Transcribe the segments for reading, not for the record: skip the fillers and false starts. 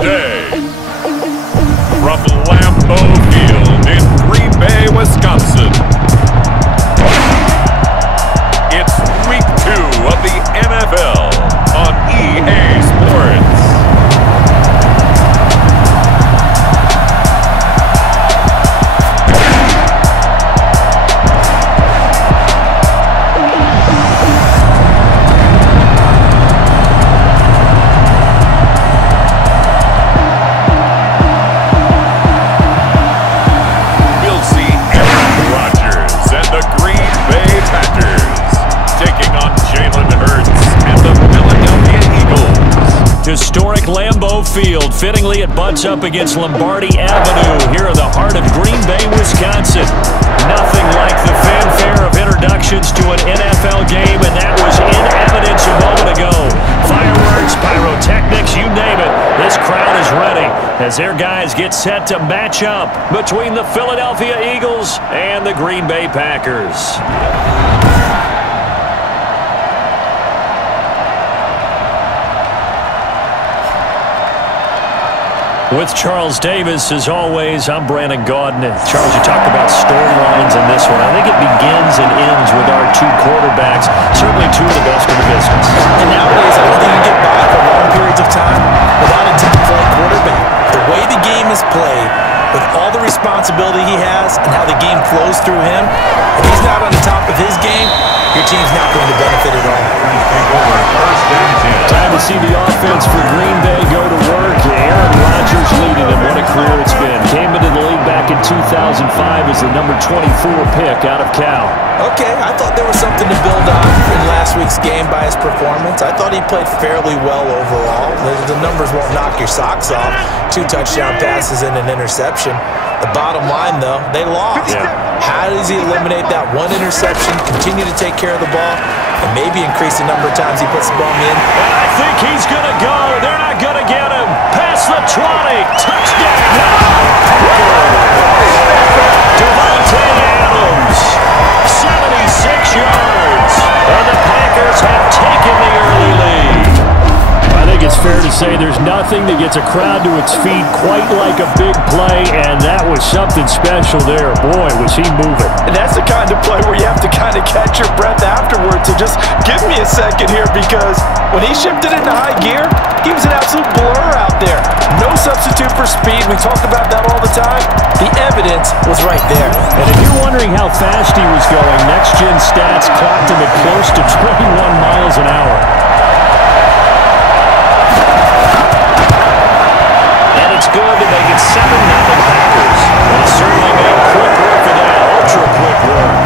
today, from Lambeau Field in Green Bay, Wisconsin, it's Week 2 of the NFL on EA Sports. Historic Lambeau Field, fittingly it butts up against Lombardi Avenue here in the heart of Green Bay, Wisconsin. Nothing like the fanfare of introductions to an NFL game, and that was in evidence a moment ago. Fireworks, pyrotechnics, you name it. This crowd is ready as their guys get set to match up between the Philadelphia Eagles and the Green Bay Packers. With Charles Davis, as always, I'm Brandon Gaudin. And Charles, you talked about storylines in this one. I think it begins and ends with our two quarterbacks, certainly two of the best in the business. And nowadays, I don't think you can get by for long periods of time without a top-flight quarterback. The way the game is played, with all the responsibility he has and how the game flows through him, if he's not on the top of his game, your team's not going to benefit at all. Time to see the offense for Green Bay go to work. Aaron Rodgers leading them. What a career it's been. Came into the league back in 2005 as the number 24 pick out of Cal. Okay, I thought there was something to build on in last week's game by his performance. I thought he played fairly well overall. The numbers won't knock your socks off. 2 touchdown passes and an interception. The bottom line, though, they lost. Yeah. How does he eliminate that one interception, continue to take care of the ball, and maybe increase the number of times he puts the ball in? And I think he's going to go. They're not going to get him. Past the 20. Touchdown. Devontae Adams. 76 yards. And the Packers have taken the early lead. I think it's fair to say there's nothing that gets a crowd to its feet quite like a big play, and that was something special there. Boy, was he moving. And that's the kind of play where you have to kind of catch your breath afterwards. So just give me a second here, because when he shifted into high gear, he was an absolute blur out there. No substitute for speed. We talked about that all the time. The evidence was right there. And if you're wondering how fast he was going, Next Gen Stats clocked him at close to 21 miles an hour. It's good to make it 7-0 Packers. And certainly made quick work of that, ultra quick work.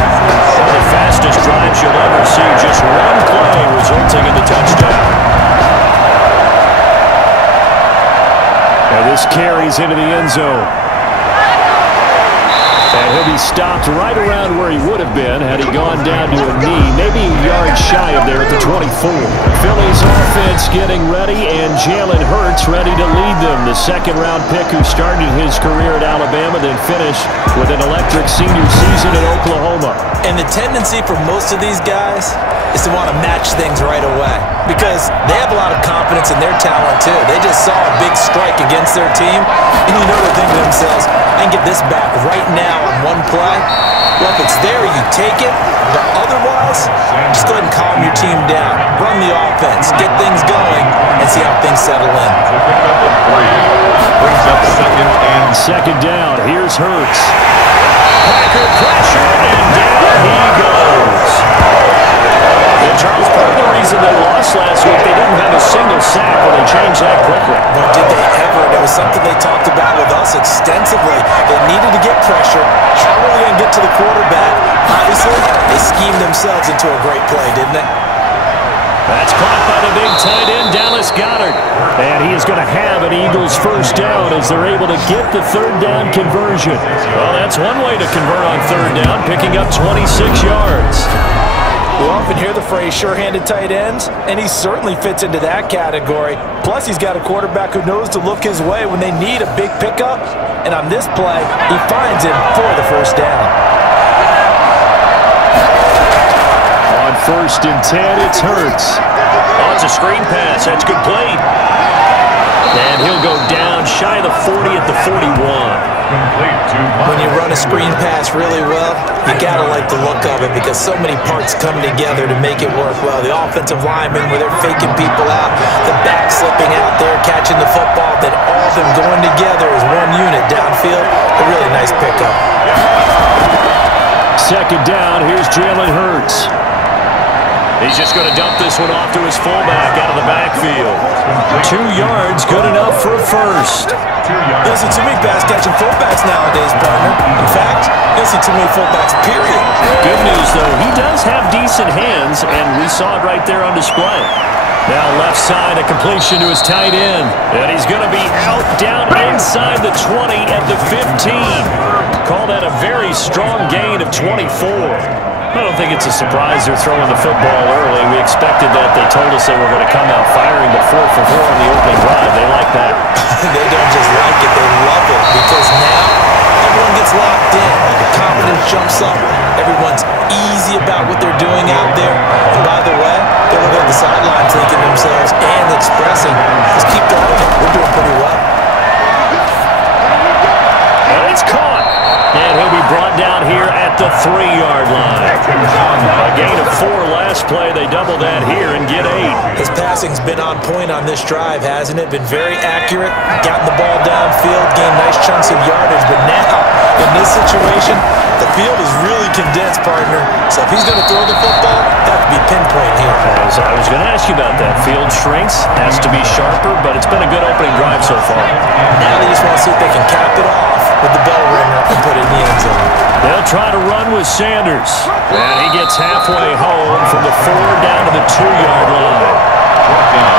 One of the fastest drives you'll ever see. Just one play resulting in the touchdown. And this carries into the end zone. And he'll be stopped right around where he would have been had he gone down to a knee, maybe a yard shy of there at the 24. Philly's offense getting ready, and Jalen Hurts ready to lead them. The second-round pick who started his career at Alabama, then finished with an electric senior season in Oklahoma. And the tendency for most of these guys is to want to match things right away, because they have a lot of confidence in their talent too. They just saw a big strike against their team, and you know they're thinking to themselves, I can get this back right now on one play. Well, if it's there, you take it, but otherwise, just go ahead and calm your team down. Run the offense, get things going, and see how things settle in. Brings up second down. Here's Hurts. Packer pressure, and down he goes. And Charles, part of the reason they lost last week, they didn't have a single sack when they changed that quickly. Well, did they ever? That was something they talked about with us extensively. They needed to get pressure. How were they going to get to the quarterback? Obviously, they schemed themselves into a great play, didn't they? That's caught by the big tight end, Dallas Goedert. And he is going to have an Eagles first down as they're able to get the third down conversion. Well, that's one way to convert on third down, picking up 26 yards. We often hear the phrase sure-handed tight ends, and he certainly fits into that category. Plus, he's got a quarterback who knows to look his way when they need a big pickup. And on this play, he finds him for the first down. On 1st and 10, it's Hurts. Oh, it's a screen pass. That's complete. And he'll go down Complete to When you run a screen pass really well, you gotta like the look of it because so many parts come together to make it work well. The offensive linemen, where they're faking people out, the back slipping out there, catching the football, then all of them going together as one unit downfield. A really nice pickup. Second down, here's Jalen Hurts. He's just going to dump this one off to his fullback out of the backfield. 2 yards, good enough for a first. There's too many pass-catching fullbacks nowadays, partner. In fact, there's too many fullbacks, period. Good news, though, he does have decent hands, and we saw it right there on display. Now left side, a completion to his tight end. And he's going to be out, down inside the 20 at the 15. Call that a very strong gain of 24. I don't think it's a surprise they're throwing the football early. We expected that. They told us they were going to come out firing the 4 for 4 on the opening drive. They like that. They don't just like it, they love it, because now everyone gets locked in. The confidence jumps up. Everyone's easy about what they're doing out there. And by the way, they're looking at the sideline thinking to themselves and expressing, just keep going. We're doing pretty well. And it's caught. And he'll be brought down here at the 3-yard line. A gain of 4 last play. They double that here and get 8. His passing's been on point on this drive, hasn't it? Been very accurate, gotten the ball downfield, gained nice chunks of yardage. But now, in this situation, the field is really condensed, partner. So if he's going to throw the football, that would be pinpoint here. I was going to ask you about that. Field shrinks, has to be sharper, but it's been a good opening drive so far. Now they just want to see if they can cap it off with the bell ringer and put it in the end zone. They'll try to run with Sanders. And he gets halfway home from the 4 down to the 2-yard line.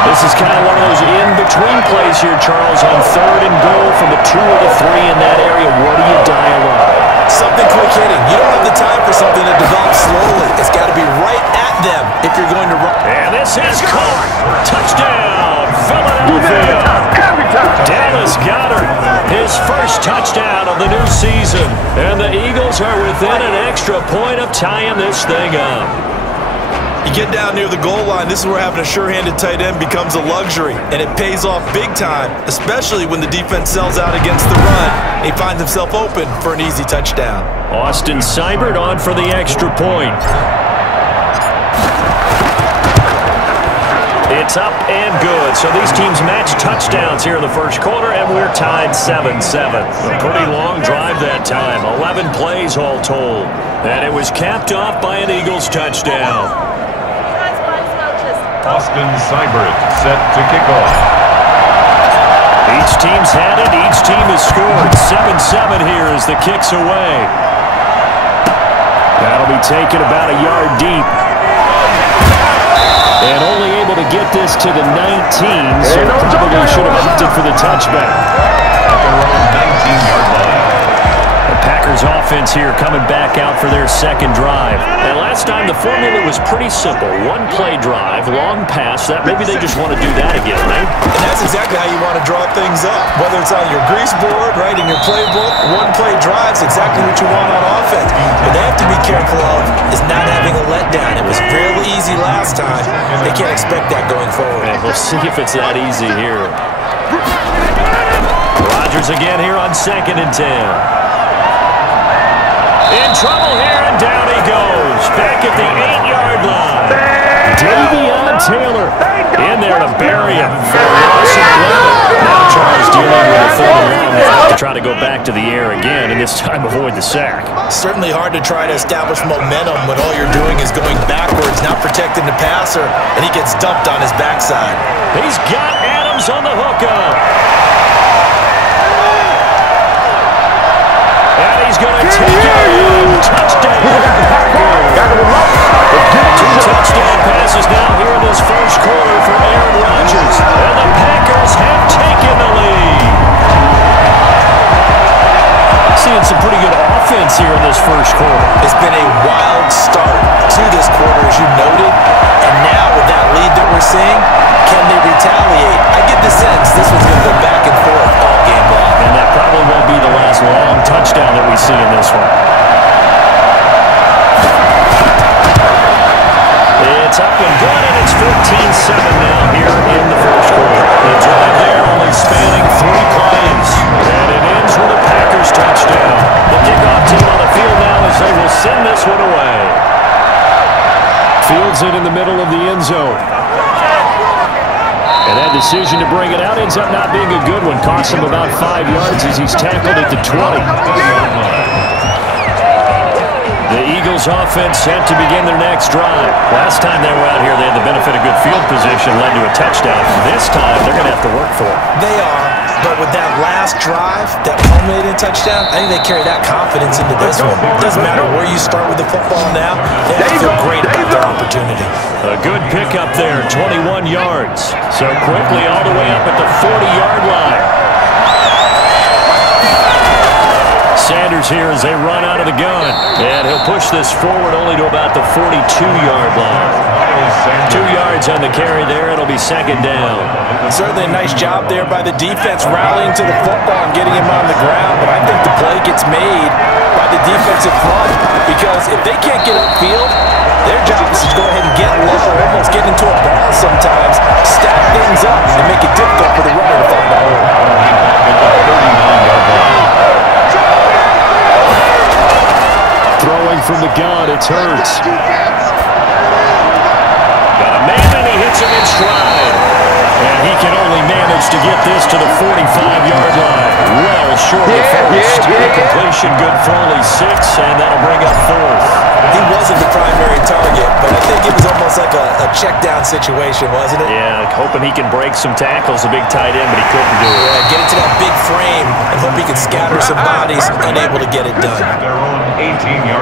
This is kind of one of those in-between plays here, Charles, on 3rd and goal from the 2 or the 3 in that area. What do you dial up? Something quick hitting. You don't have the time for something to develop slowly. It's got to be right at them if you're going to run. And this is caught. Touchdown, Philadelphia. Dallas Goedert, his first touchdown of the new season. And the Eagles are within an extra point of tying this thing up. You get down near the goal line, this is where having a sure-handed tight end becomes a luxury, and it pays off big time, especially when the defense sells out against the run. He finds himself open for an easy touchdown. Austin Seibert on for the extra point. It's up and good. So these teams match touchdowns here in the first quarter, and we're tied 7-7. A pretty long drive that time, 11 plays all told. And it was capped off by an Eagles touchdown. Austin Seibert set to kick off. Each team's had it. Each team has scored. 7-7 here as the kick's away. That'll be taken about a yard deep. And only able to get this to the 19, so probably should have opted for the touchback. At their own 19-yard line. The Packers offense here coming back out for their second drive. And last time the formula was pretty simple. 1-play drive, long pass. That maybe they just want to do that again, right? And that's exactly how you want to draw things up. Whether it's on your grease board, right, in your playbook, 1-play drive's exactly what you want on offense. What they have to be careful of is not having a letdown. It was real easy last time. They can't expect that going forward. And we'll see if it's that easy here. Rodgers again here on 2nd and 10. In trouble here, and down he goes. Back at the 8-yard line. Davion Taylor in there to bury him for a loss of 11. Now Charles dealing with a 3rd and 1 to try to go back to the air again, and this time avoid the sack. Certainly hard to try to establish momentum when all you're doing is going backwards, not protecting the passer, and he gets dumped on his backside. He's got Adams on the hookup. And he's going to take it. Touchdown. 2 touchdown passes now here in this first quarter for Aaron Rodgers. And the Packers have taken the lead. Seeing some pretty good offense here in this first quarter. It's been a wild start to this quarter, as you noted. And now with that lead that we're seeing, can they retaliate? I get the sense this one's going to go back and forth all game long. And that probably won't be the last long touchdown that we see in this one. It's up and good, and it's 14-7 now here in the first quarter. Bad decision to bring it out. Ends up not being a good one. Costs him about 5 yards as he's tackled at the 20. The Eagles offense set to begin their next drive. Last time they were out here, they had the benefit of good field position, led to a touchdown. This time, they're going to have to work for it. They are, but with that last drive, that culminating touchdown, I think they carry that confidence into this one. It doesn't matter where you start with the football now. They have to feel great about their opportunity. A good pickup there, 21 yards. So quickly all the way up at the 40-yard line. Sanders here as they run out of the gun. And he'll push this forward only to about the 42-yard line. 2 yards on the carry there. It'll be second down. Certainly a nice job there by the defense rallying to the football and getting him on the ground. But I think the play gets made by the defensive front because if they can't get upfield, their job is to go ahead and get low, almost get into a ball sometimes, stack things up, and make it difficult for the runner to find a hole. Throwing from the gun, it's Hurts. Got a man and he hits him in stride. And he can only manage to get this to the 45-yard line. Well short of first. The completion good for only 6, and that'll bring up fourth. He wasn't the primary target, but I think it was almost like a check-down situation, wasn't it? Yeah, hoping he can break some tackles, a big tight end, but he couldn't do it. Yeah, get into that big frame and hope he can scatter some bodies, unable to get it done.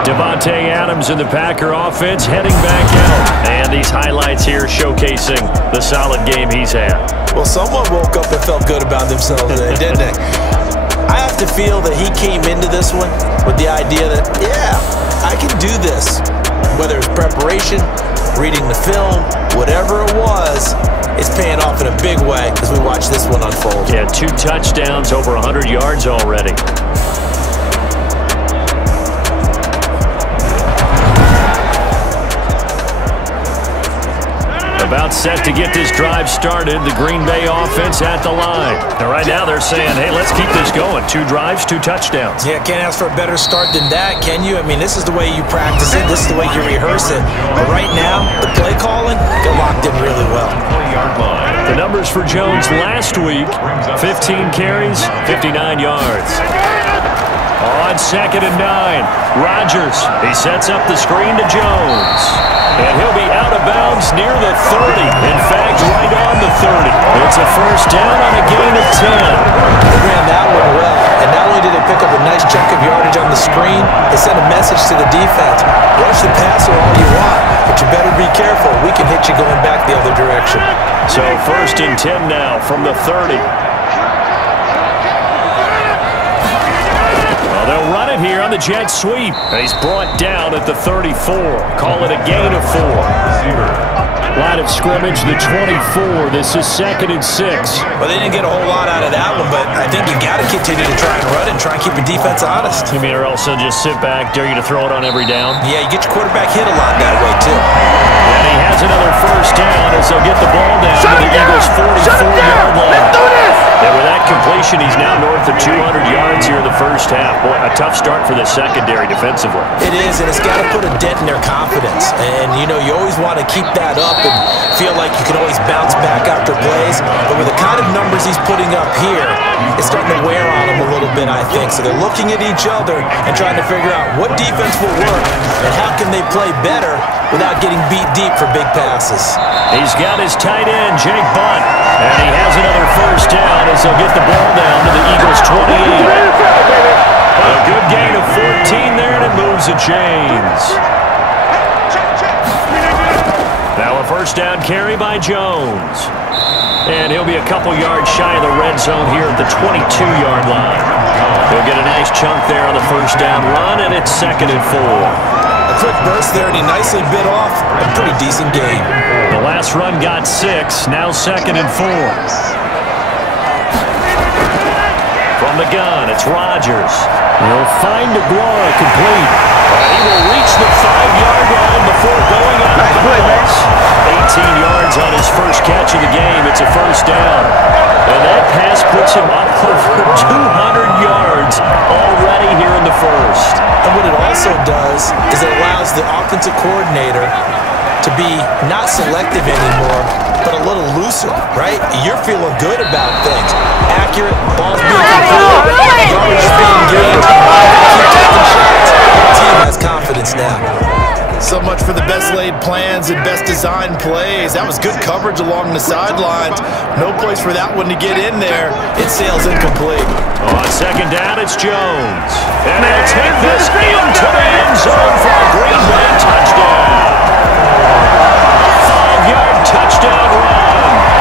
Devontae Adams in the Packer offense heading back out. And these highlights here showcasing the solid game he's had. Well, someone woke up and felt good about themselves today, didn't they? I have to feel that he came into this one with the idea that, yeah, I can do this. Whether it's preparation, reading the film, whatever it was, it's paying off in a big way as we watch this one unfold. Yeah, 2 touchdowns, over 100 yards already. About set to get this drive started. The Green Bay offense at the line. And right now they're saying, hey, let's keep this going. 2 drives, 2 touchdowns. Yeah, can't ask for a better start than that, can you? I mean, this is the way you practice it. This is the way you rehearse it. But right now, the play calling, they're locked in really well. The numbers for Jones last week, 15 carries, 59 yards. On 2nd and 9, Rodgers. He sets up the screen to Jones. And he'll be out of bounds near the 30. In fact, right on the 30. It's a first down on a gain of 10. They ran that one well. And not only did they pick up a nice chunk of yardage on the screen, they sent a message to the defense. Rush the passer all you want, but you better be careful. We can hit you going back the other direction. So 1st and 10 now from the 30. They'll run it here on the jet sweep. He's brought down at the 34. Call it a gain of 4. Line of scrimmage, the 24. This is 2nd and 6. Well, they didn't get a whole lot out of that one, but I think you got to continue to try and run it and try and keep your defense honest. You mean or else they'll just sit back, dare you to throw it on every down? Yeah, you get your quarterback hit a lot that way, too. And he has another first down as they'll get the ball down to the Eagles' 44-yard line. And with that completion, he's now north of 200 yards here in the first half. Boy, a tough start for the secondary defensively. It is, and it's got to put a dent in their confidence. And, you know, you always want to keep that up and feel like you can always bounce back after plays. But with the kind of numbers he's putting up here, it's starting to wear on them a little bit, I think. So they're looking at each other and trying to figure out what defense will work and how can they play better without getting beat deep for big passes. He's got his tight end, Jake Butt, and he has another first down as they'll get the ball down to the Eagles' 28. A good gain of 14 there, and it moves the chains. Now a first down carry by Jones. And he'll be a couple yards shy of the red zone here at the 22-yard line. He'll get a nice chunk there on the first down run, and it's 2nd and 4. A quick burst there, and he nicely bit off a pretty decent game. The last run got 6, now 2nd and 4. From the gun, it's Rodgers. He'll find DeGuara complete. He will reach the 5-yard line before going out of bounds. 18 yards on his first catch of the game. It's a first down. And that pass puts him up over 200 yards already here in the first. And what it also does is it allows the offensive coordinator to be not selective anymore, but a little looser, right? You're feeling good about things. Accurate, balls being completed, yardage being gained, keep taking shots. The team has confidence now. So much for the best laid plans and best designed plays. That was good coverage along the sidelines. No place for that one to get in there. It sails incomplete. On second down, it's Jones. And they'll take this into the end zone for a Green Bay touchdown. 5-yard touchdown run.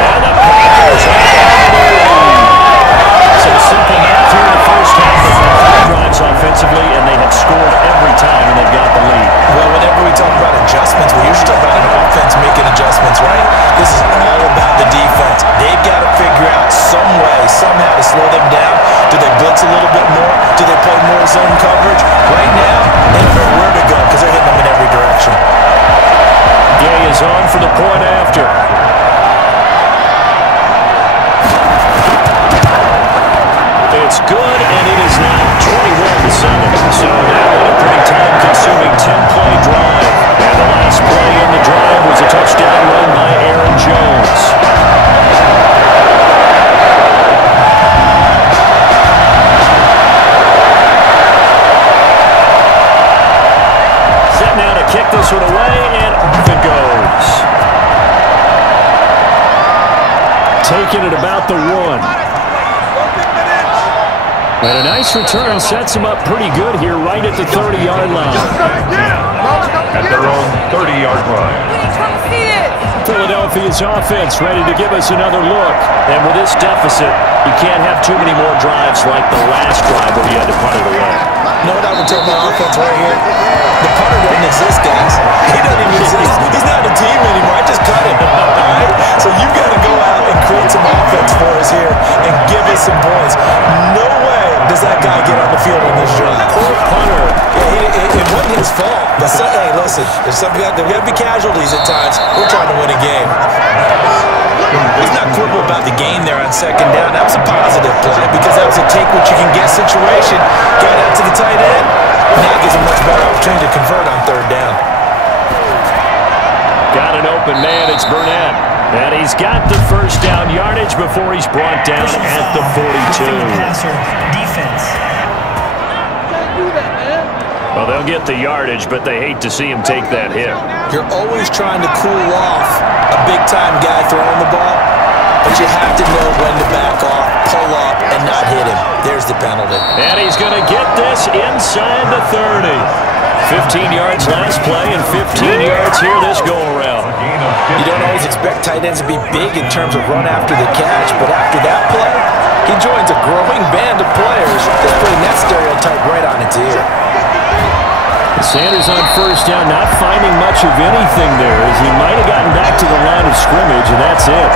And the Packers have the lead. So simple math here in the first half. They've had 5 drives offensively, and they have scored every time, and they've got the lead. Well, whenever we talk about adjustments, we usually talk about an offense making adjustments, right? This is all about the defense. They've got to figure out some way, somehow to slow them down. Do they blitz a little bit more? Do they play more zone coverage? Right now, they don't know where to go because they're hitting them in every direction. Gay is on for the point after. It's good, and it is now 21-7. So now a pretty time-consuming 10-play drive. And the last play in the drive was a touchdown run by Aaron Jones. Set now to kick this one away, and off it goes. Taking it about the 1. And a nice return sets him up pretty good here right at the 30-yard line. At their own 30-yard line. Philadelphia's offense ready to give us another look. And with this deficit, you can't have too many more drives like the last drive where you had to punt it away. You know what I would tell my offense right here? The punter doesn't exist, guys. He doesn't even exist. He's not a team anymore. I just cut him. All right? So you've got to go out and create some offense for us here and give us some points. No way does that guy get on the field on this drive. Poor punter. Yeah, it wasn't his fault. But hey, listen, there's there got to be casualties at times. We're trying to win a game. He's not quibble about the game there on second down. That was a positive play because that was a take-what-you-can-get situation. Got out to the tight end. Now gives him much better opportunity to convert on third down. Got an open man. It's Burnett. And he's got the first down yardage before he's brought down at the 42. Defense. Well, they'll get the yardage, but they hate to see him take that hit. You're always trying to cool off a big-time guy throwing the ball, but you have to know when to back off, pull up, and not hit him. There's the penalty. And he's going to get this inside the 30. 15 yards last play and 15 yards here this go-around. You don't always expect tight ends to be big in terms of run after the catch, but after that play, he joins a growing band of players that's putting that stereotype right on its ear. Sanders on first down, not finding much of anything there as he might have gotten back to the line of scrimmage, and that's it.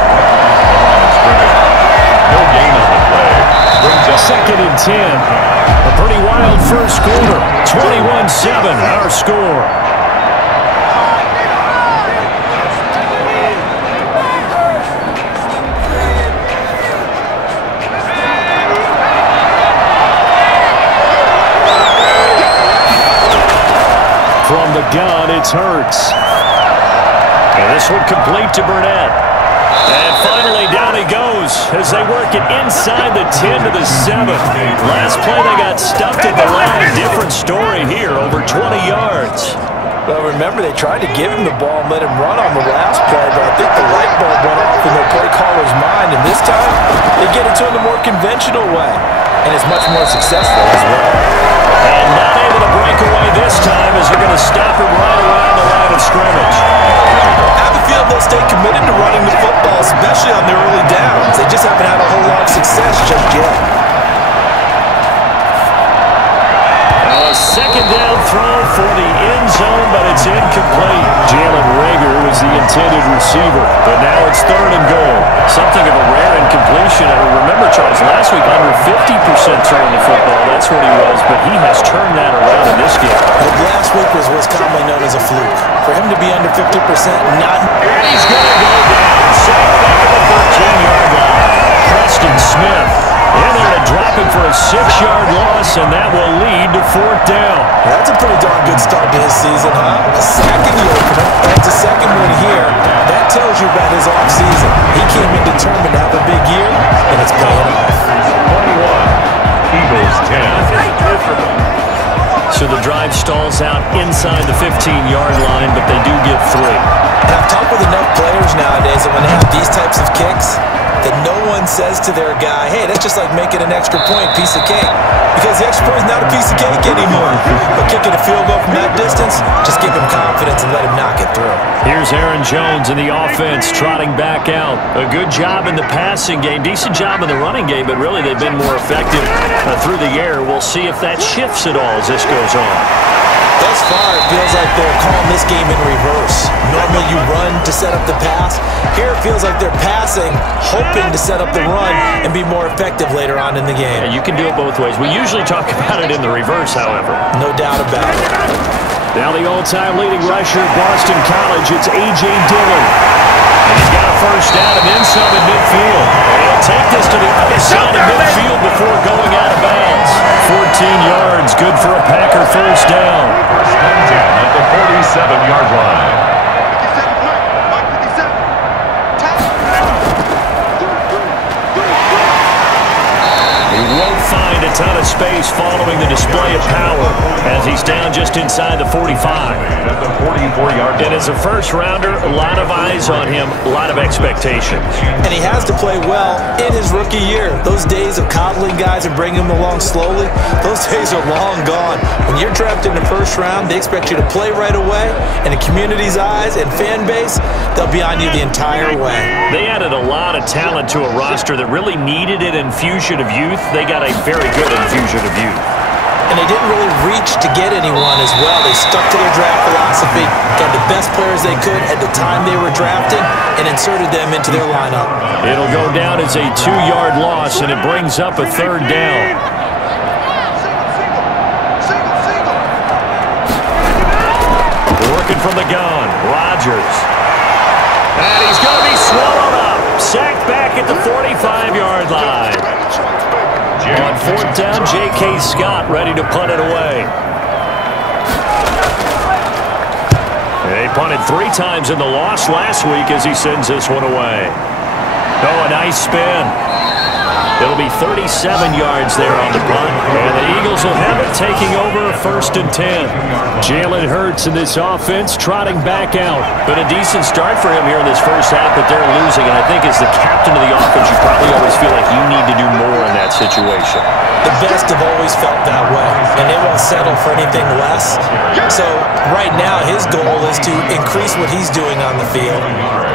No gain on the play. Brings up second and 10. A pretty wild first quarter. 21-7, our score. From the gun, it's Hurts. And this one complete to Burnett. And finally, down he goes as they work it inside the 10 to the 7. Last play, they got stuffed at the line. Different story here, over 20 yards. Well, remember, they tried to give him the ball and let him run on the last play, but I think the light bulb went off in their play caller's mind, and this time, they get it to him the more conventional way, and it's much more successful as well. And not able to break away this time as they're going to stop him right around the line of scrimmage. I have a feeling they'll stay committed to running the football, especially on their early downs. They just haven't had a whole lot of success just yet. A second down throw for the end zone, but it's incomplete. Jalen Reagor was the intended receiver, but now it's third and goal. Something of a rare incompletion. I remember, Charles, last week under 50% throwing the football. That's what he was, but he has turned that around in this game. But last week was what's commonly known as a fluke. For him to be under 50%, not... He's going to go down, sacked back at the 13-yard line. Preston Smith in there to drop him for a 6-yard loss and that will lead to 4th down. That's a pretty darn good start to his season, huh? A sack in the opener, that's a second one here. That tells you about his offseason. He came in determined to have a big year, and it's paying off. 21, Eagles 10. So the drive stalls out inside the 15-yard line, but they do get 3. And I've talked with enough players nowadays that when they have these types of kicks, that no one says to their guy, hey, that's just like making an extra point, piece of cake. Because the extra point is not a piece of cake anymore. But kicking a field goal from that distance, just give him confidence and let him knock it through. Here's Aaron Jones in the offense trotting back out. A good job in the passing game, decent job in the running game, but really they've been more effective through the air. We'll see if that shifts at all as this goes on. Thus far, it feels like they're calling this game in reverse. Normally you run to set up the pass. Here it feels like they're passing, hoping to set up the run and be more effective later on in the game. Yeah, you can do it both ways. We usually talk about it in the reverse, however. No doubt about it. Now the all-time leading rusher at Boston College, it's A.J. Dillon. And he's got a first down and then some in midfield. And he'll take this to the other side of midfield before going out of bounds. 14 yards, good for a Packer first down. First and 10 at the 47-yard line. He won't find a ton of space following the display of power as he's down just inside the 45. At the 44-yard line. And as a first-rounder, a lot of eyes on him, a lot of expectations. And he has to play well in his rookie year. Those days of coddling guys and bringing them along slowly, those days are long gone. When you're drafted in the first round, they expect you to play right away. And the community's eyes and fan base, they'll be on you the entire way. They added a lot of talent to a roster that really needed an infusion of youth. They got a very good infusion of youth. And they didn't really reach to get anyone as well. They stuck to their draft philosophy, got the best players they could at the time they were drafting, and inserted them into their lineup. It'll go down as a 2-yard loss, and it brings up a 3rd down. Working from the gun, Rodgers. And he's going to be swallowed up. Sacked back at the 45-yard line. On 4th down, J.K. Scott ready to punt it away. They punted 3 times in the loss last week as he sends this one away. Oh, a nice spin. It'll be 37 yards there on the punt, and the Eagles will have it taking over 1st and 10. Jalen Hurts in this offense trotting back out. Been a decent start for him here in this first half, but they're losing, and I think as the captain of the offense, you probably always feel like you need to do more in that situation. The best have always felt that way, and they won't settle for anything less. So right now, his goal is to increase what he's doing on the field,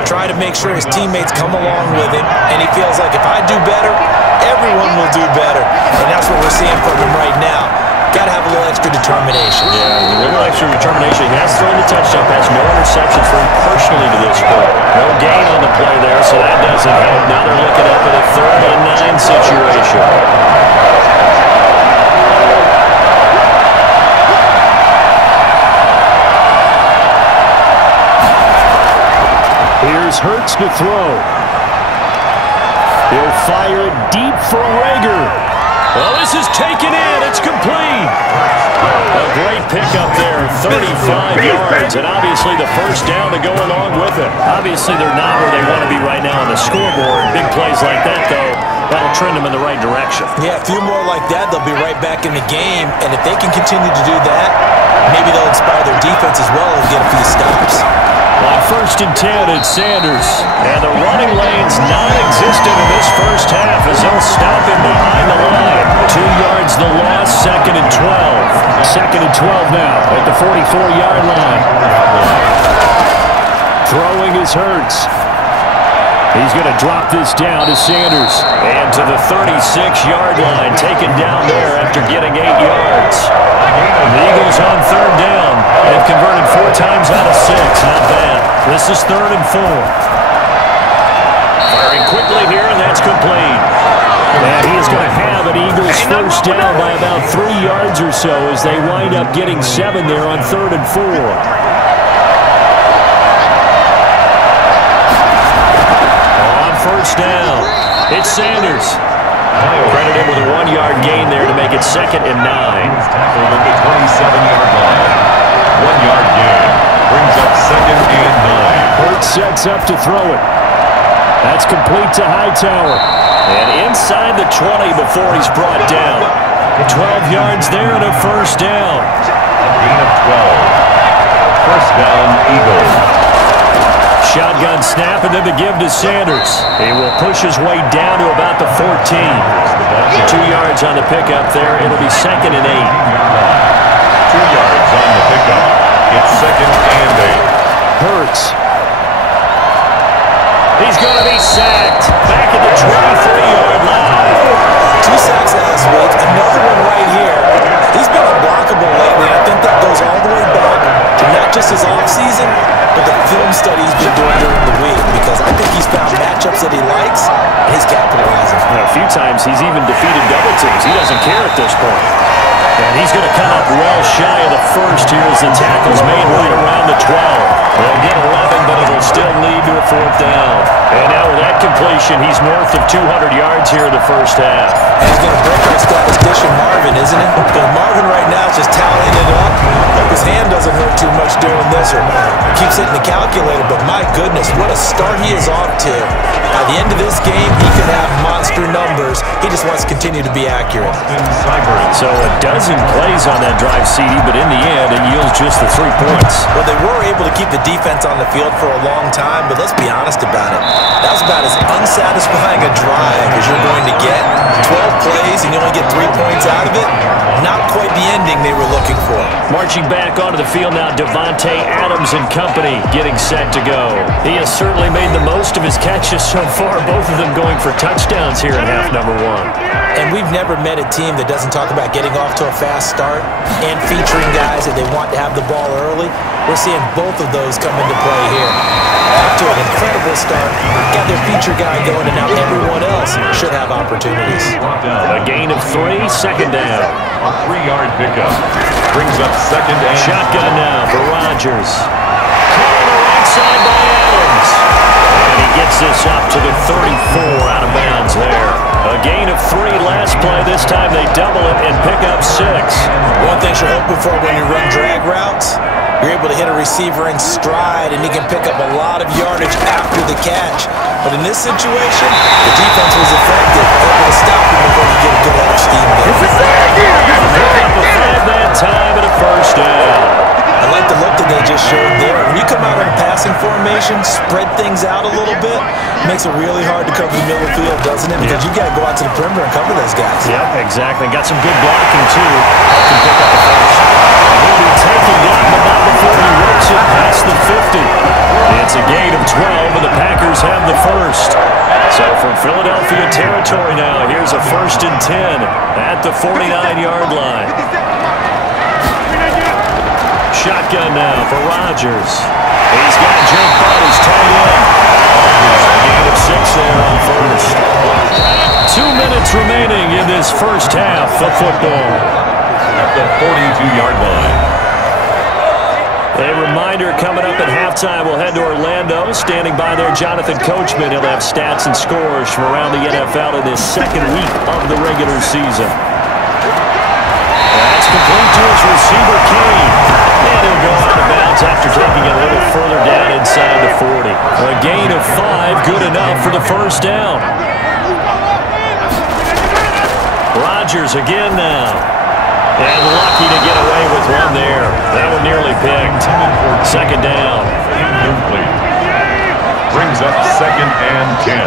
try to make sure his teammates come along with him, and he feels like if I do better, everyone will do better. And that's what we're seeing from him right now. Got to have a little extra determination. Yeah, a little extra determination. He has thrown the touchdown pass, no interceptions for him personally to this point. No gain on the play there, so that doesn't help. Now they're looking up at a 3rd and 9 situation. Here's Hurts to throw. He'll fire it deep for Rager. Well, this is taken in. It's complete. A great pickup there, 35 yards, and obviously the first down to go along with it. Obviously, they're not where they want to be right now on the scoreboard. Big plays like that, though, that'll trend them in the right direction. Yeah, a few more like that, they'll be right back in the game. And if they can continue to do that, maybe they'll inspire their defense as well and get a few stops. On 1st and 10, it's Sanders. And the running lane's non-existent in this first half as they'll stop him behind the line. 2 yards the loss, 2nd and 12. 2nd and 12 now at the 44-yard line. Throwing is Hurts. He's going to drop this down to Sanders. And to the 36-yard line, taken down there after getting 8 yards. The Eagles on 3rd down. They've converted 4 times out of 6. Not bad. This is 3rd and 4. Firing quickly here, and that's complete. And he is going to have an Eagles first down by about 3 yards or so as they wind up getting 7 there on 3rd and 4. First down. It's Sanders. Credited with a 1-yard gain there to make it 2nd and 9. Tackled at the 27-yard line. 1-yard gain. Brings up 2nd and 9. Hurts sets up to throw it. That's complete to Hightower. And inside the 20 before he's brought down. 12 yards there and a first down. A gain of 12. First down, Eagles. Shotgun snap and then the give to Sanders. He will push his way down to about the 14. 2 yards on the pickup there. It'll be 2nd and 8. 2 yards on the pickup. It's 2nd and 8. Hurts. He's going to be sacked. Back at the 23-yard line. 2 sacks last week. Another one right here. He's been unblockable lately. I think that goes all the way back to not just his offseason, but the film study he's been doing during the week, because I think he's found matchups that he likes, and he's capitalizing. A few times he's even defeated double teams. He doesn't care at this point. And he's going to come up well shy of the first here as the tackle's made right around the 12. They'll get 11, but it'll still lead to a 4th down. And now with that completion, he's north of 200 yards here in the first half. And he's going to break our statistician Marvin, isn't it? Because Marvin right now is just tallying it up. Hope his hand doesn't hurt too much doing this, or keeps hitting the calculator. But my goodness, what a start he is off to. By the end of this game, he could have monster numbers. He just wants to continue to be accurate. So a dozen plays on that drive, CD, but in the end, it yields just the 3 points. Well, they were able to keep the defense on the field for a long time, but let's be honest about it. That was about as unsatisfying a drive as you're going to get. 12 plays and you only get 3 points out of it. Not quite the ending they were looking for. Marching back onto the field now, Devontae Adams and company getting set to go. He has certainly made the most of his catches so far, both of them going for touchdowns here in half number 1. And we've never met a team that doesn't talk about getting off to a fast start and featuring guys that they want to have the ball early. We're seeing both of those come into play here. Off to an incredible start. Got their feature guy going, and now everyone else should have opportunities. A gain of 3, 2nd down. A 3-yard pickup. Brings up 2nd and... Shotgun now for Rodgers. Caught on the right side by Adams. And he gets this up to the 34 out of bounds there. A gain of 3 last play. This time they double it and pick up 6. One thing you're hoping for when you run drag routes, you're able to hit a receiver in stride, and he can pick up a lot of yardage after the catch. But in this situation, the defense was effective, able to stop him before he get a good head of steam going. Pick up a 5-man time and a first down. I like the look that they just showed there. When you come out in a passing formation, spread things out a little bit, makes it really hard to cover the middle of the field, doesn't it? Because you got to go out to the perimeter and cover those guys. Yep, exactly. Got some good blocking, too. Can pick up the first. He'll be taken down, but not before he works it past the 50. It's a gain of 12, and the Packers have the first. So from Philadelphia territory now, here's a 1st and 10 at the 49-yard line. Shotgun now for Rodgers. He's got Jake Butler's tight end. Gain of 6 there on first. 2 minutes remaining in this first half of football. At the 42-yard line. A reminder coming up at halftime, we'll head to Orlando. Standing by there, Jonathan Coachman. He'll have stats and scores from around the NFL in this 2nd week of the regular season. That's complete to his receiver, Kane. And he'll go out of bounds after taking it a little further down inside the 40. A gain of 5, good enough for the first down. Rodgers again now. And lucky to get away with one there. That one nearly picked. 2nd down. Incomplete. Brings up 2nd and 10.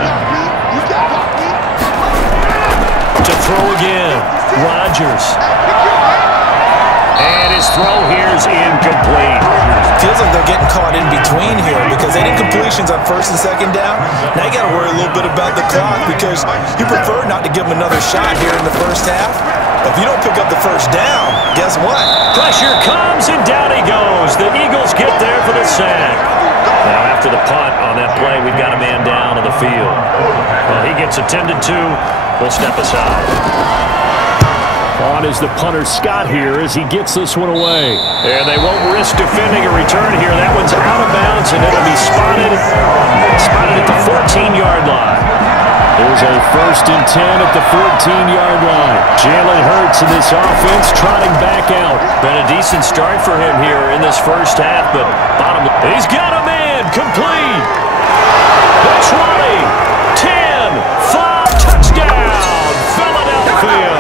To throw again. Rodgers. And his throw here is incomplete. Feels like they're getting caught in between here because they did completions on 1st and 2nd down. Now you got to worry a little bit about the clock because you prefer not to give them another shot here in the first half. If you don't pick up the first down, guess what? Pressure comes, and down he goes. The Eagles get there for the sack. Now, after the punt on that play, we've got a man down on the field. Well, he gets attended to. We'll step aside. On is the punter, Scott, here as he gets this one away. And they won't risk defending a return here. That one's out of bounds, and it'll be spotted at the 14-yard line. Here's a 1st and 10 at the 14-yard line. Jalen Hurts in this offense trotting back out. Been a decent start for him here in this first half, but bottom line, he's got a man complete. The 20, 10, 5, touchdown, Philadelphia.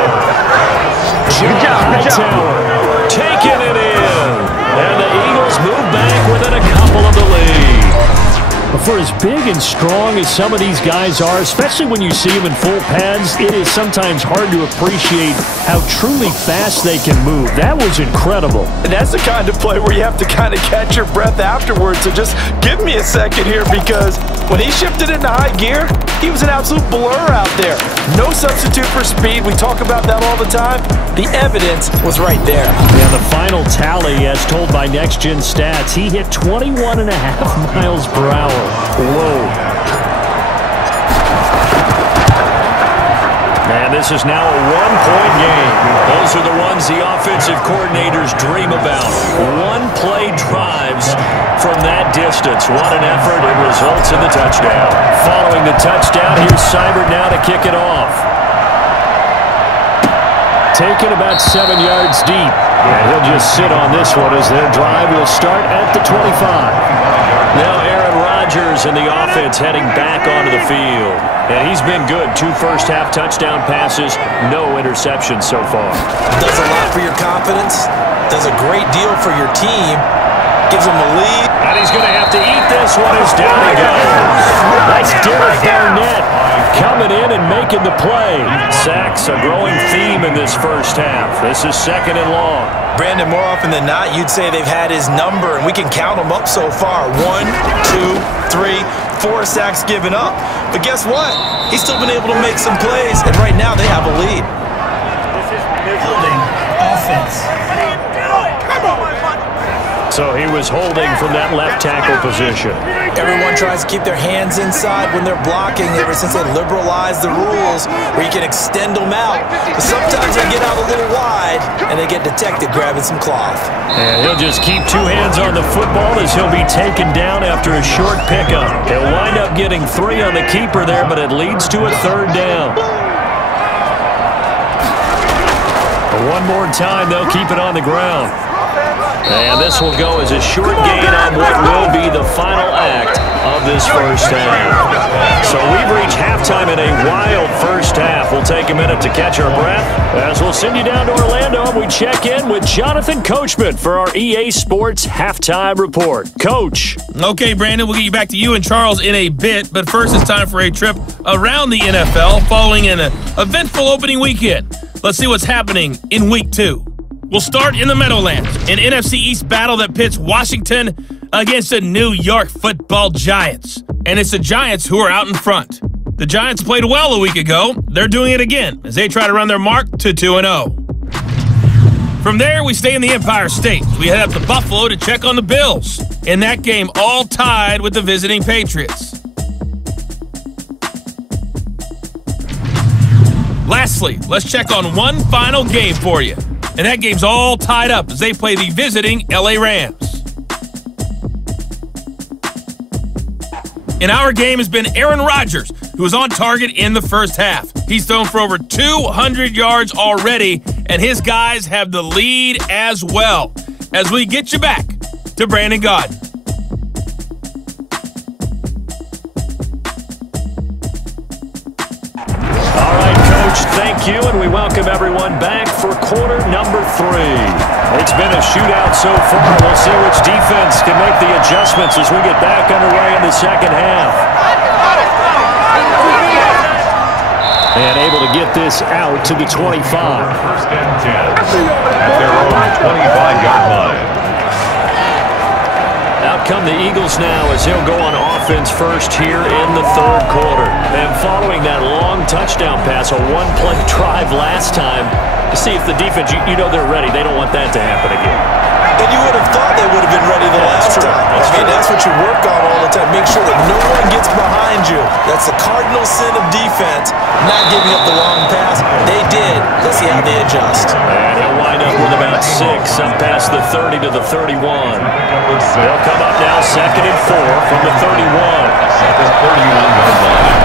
Good job. Taking it in. And the Eagles move back within a couple of the lead. For as big and strong as some of these guys are, especially when you see them in full pads, it is sometimes hard to appreciate how truly fast they can move. That was incredible. And that's the kind of play where you have to kind of catch your breath afterwards. So just give me a second here, because when he shifted into high gear, he was an absolute blur out there. No substitute for speed. We talk about that all the time. The evidence was right there. Yeah, the final tally, as told by Next Gen Stats, he hit 21.5 miles per hour. Whoa. And this is now a one-point game. Those are the ones the offensive coordinators dream about. One-play drives from that distance. What an effort. It results in the touchdown. Following the touchdown, here's Seibert now to kick it off. Taken about 7 yards deep. And he'll just sit on this one as their drive will start at the 25. Now Aaron Rodgers and the offense heading back onto the field. And he's been good. 2 first-half touchdown passes, no interceptions so far. Does a lot for your confidence. Does a great deal for your team. Gives them a lead. And he's going to have to eat this one as down he goes. That's Derek Barnett coming in and making the play. Sacks a growing theme in this first half. This is 2nd and long. Brandon, more often than not, you'd say they've had his number, and we can count them up so far. 1, 2, 3, 4 sacks given up. But guess what? He's still been able to make some plays, and right now they have a lead. Holding offense. So he was holding from that left tackle position. Everyone tries to keep their hands inside when they're blocking ever since they liberalized the rules where you can extend them out. But sometimes they get out a little wide and they get detected grabbing some cloth. And he'll just keep 2 hands on the football as he'll be taken down after a short pickup. He'll wind up getting 3 on the keeper there, but it leads to a 3rd down. But one more time, they'll keep it on the ground. And this will go as a short gain on what will be the final act of this first half. So we've reached halftime in a wild first half. We'll take a minute to catch our breath as we'll send you down to Orlando and we check in with Jonathan Coachman for our EA Sports Halftime Report. Coach. Okay, Brandon, we'll get you back to you and Charles in a bit, but first it's time for a trip around the NFL following an eventful opening weekend. Let's see what's happening in Week 2. We'll start in the Meadowlands, an NFC East battle that pits Washington against the New York Football Giants. And it's the Giants who are out in front. The Giants played well a week ago. They're doing it again as they try to run their mark to 2-0. From there, we stay in the Empire State. We head up to Buffalo to check on the Bills. In that game, all tied with the visiting Patriots. Lastly, let's check on one final game for you. And that game's all tied up as they play the visiting LA Rams. And our game has been Aaron Rodgers, who was on target in the first half. He's thrown for over 200 yards already, and his guys have the lead as well. As we get you back to Brandon Gaudin. Thank you, and we welcome everyone back for quarter number 3. It's been a shootout so far. We'll see which defense can make the adjustments as we get back underway in the second half. And able to get this out to the 25. 1st and 10 at their own 25-yard line. Out come the Eagles now as he'll go on offense first here in the 3rd quarter. And following that long touchdown pass, a one-play drive last time, to see if the defense, you know they're ready. They don't want that to happen again. And you would have thought they would have been ready the last time. That's what you work on all the time. Make sure that no one gets behind you. That's the cardinal sin of defense, not giving up the long pass. They did. Let's see how they adjust. And he'll wind up with about 6 up past the 30 to the 31. They'll come up now 2nd and 4 from the 31. 31-yard line.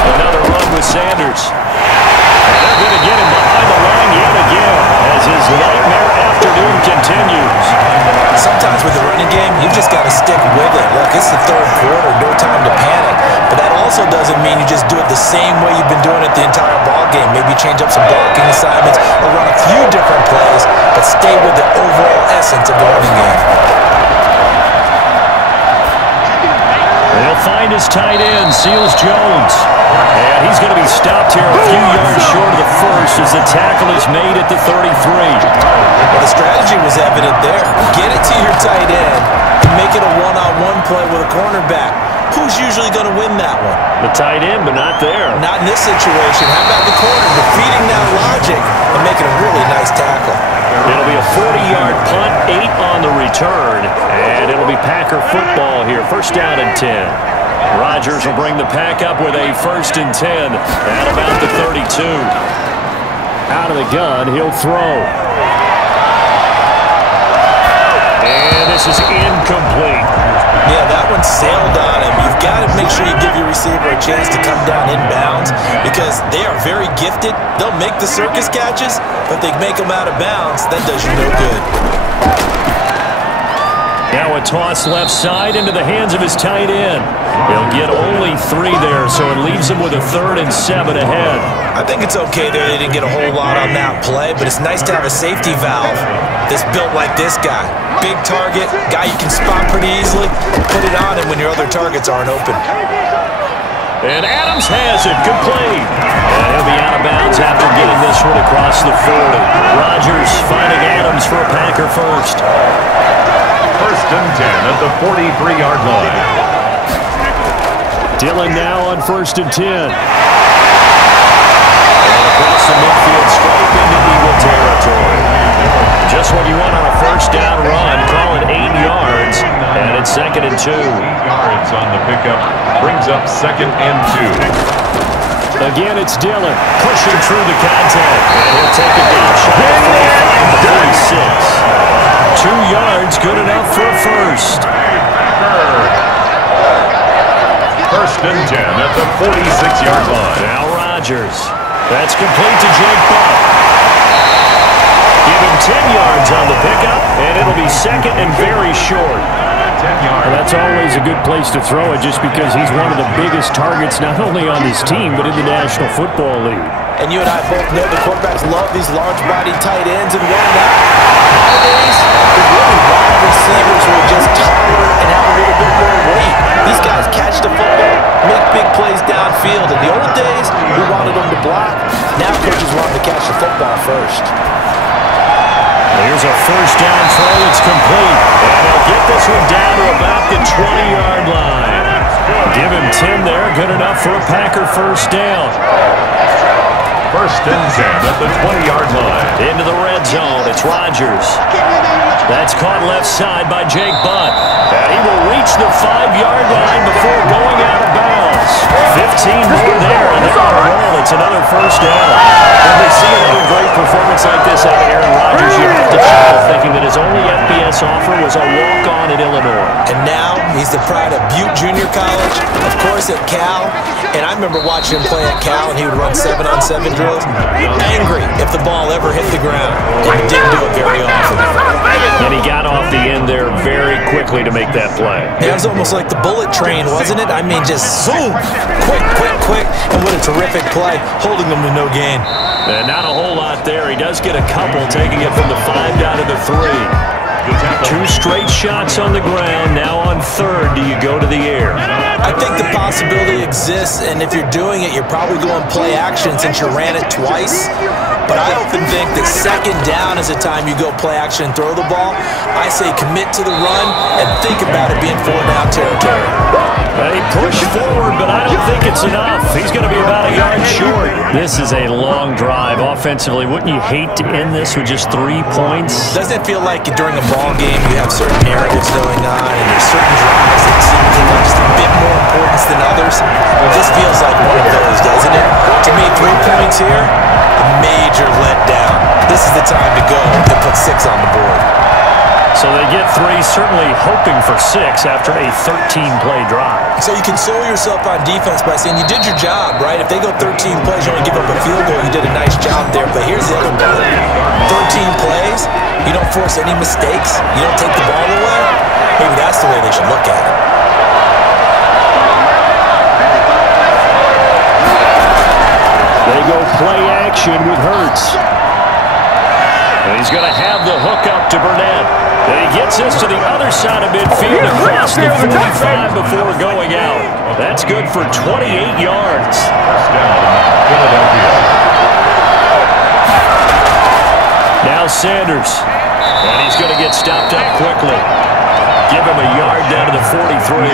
Another run with Sanders. And they're going to get him behind the line yet again as his nightmare afternoon continues. Sometimes with the running game, you just got to stick with it. Look, it's the third quarter, no time to panic. But that also doesn't mean you just do it the same way you've been doing it the entire ball game. Maybe change up some blocking assignments or run a few different plays, but stay with the overall essence of the running game. They'll find his tight end, Seals Jones. And he's going to be stopped here a few yards short of the first as the tackle is made at the 33. Well, the strategy was evident there. Get it to your tight end and make it a one-on-one play with a cornerback. Who's usually going to win that one? The tight end, but not there. Not in this situation. How about the corner defeating that logic and making a really nice tackle? It'll be a 40-yard punt, 8 on the return, and it'll be Packer football here. First down and 10. Rodgers will bring the pack up with a 1st and 10 at about the 32. Out of the gun, he'll throw. And this is incomplete. Yeah, that one sailed on him. You've got to make sure you give your receiver a chance to come down inbounds because they are very gifted. They'll make the circus catches, but they make them out of bounds. That does you no good. Now a toss left side into the hands of his tight end. He'll get only 3 there, so it leaves him with a 3rd and 7 ahead. I think it's okay there. They didn't get a whole lot on that play, but it's nice to have a safety valve that's built like this guy. Big target, guy you can spot pretty easily. Put it on him when your other targets aren't open. And Adams has it, complete. And he'll be out of bounds after getting this one across the 40. Rodgers finding Adams for a Packer first. 1st and 10 at the 43-yard line. Dillon now on 1st and 10. And across the midfield stripe into Eagle territory. Just what you want on a 1st down run. Call it 8 yards. And it's 2nd and 2. 8 yards on the pickup. Brings up 2nd and 2. Again, it's Dillon pushing through the contact. And he'll take it down shy of 45 to 46. 2 yards, good enough for a first. 1st and 10 at the 46-yard line. Now Rodgers. That's complete to Jake Butt. Give him 10 yards on the pickup, and it'll be 2nd and very short. 10 yards. Well, that's always a good place to throw it just because he's one of the biggest targets not only on his team but in the National Football League. And you and I both know the quarterbacks love these large-bodied tight ends and whatnot. Nowadays, the really wide receivers who are just taller and have a little bit more weight. These guys catch the football, make big plays downfield. In the old days, we wanted them to block. Now coaches want them to catch the football first. Here's a 1st down throw. It's complete. And he'll get this one down to about the 20-yard line. Give him 10 there. Good enough for a Packer 1st down. 1st and 10 at the 20-yard line. Into the red zone. It's Rodgers. That's caught left side by Jake Butt. And he will reach the 5-yard line before going out of bounds. 15 more there, and they're on a roll. It's another 1st down. When they see another great performance like this out of Aaron Rodgers, you have to chuckle thinking that his only FBS offer was a walk-on at Illinois. And now he's the pride of Butte Junior College, of course at Cal. And I remember watching him play at Cal, and he would run 7-on-7 drills. Angry if the ball ever hit the ground. And he didn't do it very often. And he got off the end there very quickly to make that play. It was almost like the bullet train, wasn't it? I mean, just zoom, quick, quick, quick. And what a terrific play, holding them to no gain. And not a whole lot there. He does get a couple, taking it from the 5 down to the 3. 2 straight shots on the ground. Now on 3rd, do you go to the air? I think the possibility exists, and if you're doing it, you're probably going play action since you ran it twice. But I often think that 2nd down is the time you go play action and throw the ball. I say commit to the run and think about it being 4-down territory. They push forward, but I don't think it's enough. He's going to be about a yard short. This is a long drive offensively. Wouldn't you hate to end this with just 3 points? Doesn't it feel like during a ball game you have certain narratives going on and there's certain drives that seem to take just a bit more importance than others? This feels like one of those, doesn't it? To me, 3 points here, a major letdown. This is the time to go and put 6 on the board. So they get 3, certainly hoping for 6 after a 13-play drive. So you console yourself on defense by saying you did your job, right? If they go 13 plays, you only give up a field goal, you did a nice job there. But here's the other part. 13 plays, you don't force any mistakes, you don't take the ball away. Maybe that's the way they should look at it. They go play action with Hurts. And he's going to have the hook up to Burnett. And he gets this to the other side of midfield across the 45 before going out. That's good for 28 yards. Now Sanders. And he's going to get stopped up quickly. Give him a yard down to the 43.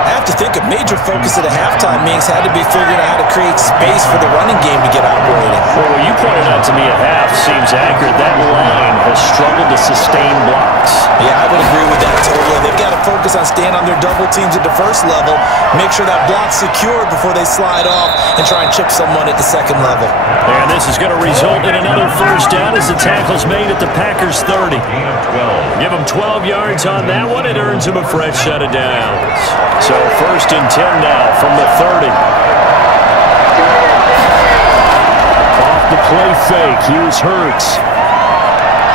I have to think a major focus at the halftime means had to be figuring out how to create space for the running game to get operating. Well, what you pointed out to me at half seems accurate. That line has struggled to sustain blocks. Yeah, I would agree with that totally. They've got to focus on staying on their double teams at the first level, make sure that block's secured before they slide off and try and chip someone at the second level. And this is going to result in another first down as the tackle's made at the Packers' 30. Give them 12 yards on that one. It earns them a fresh set of downs. So first and 10 now from the 30. Off the play fake, here's Hurts.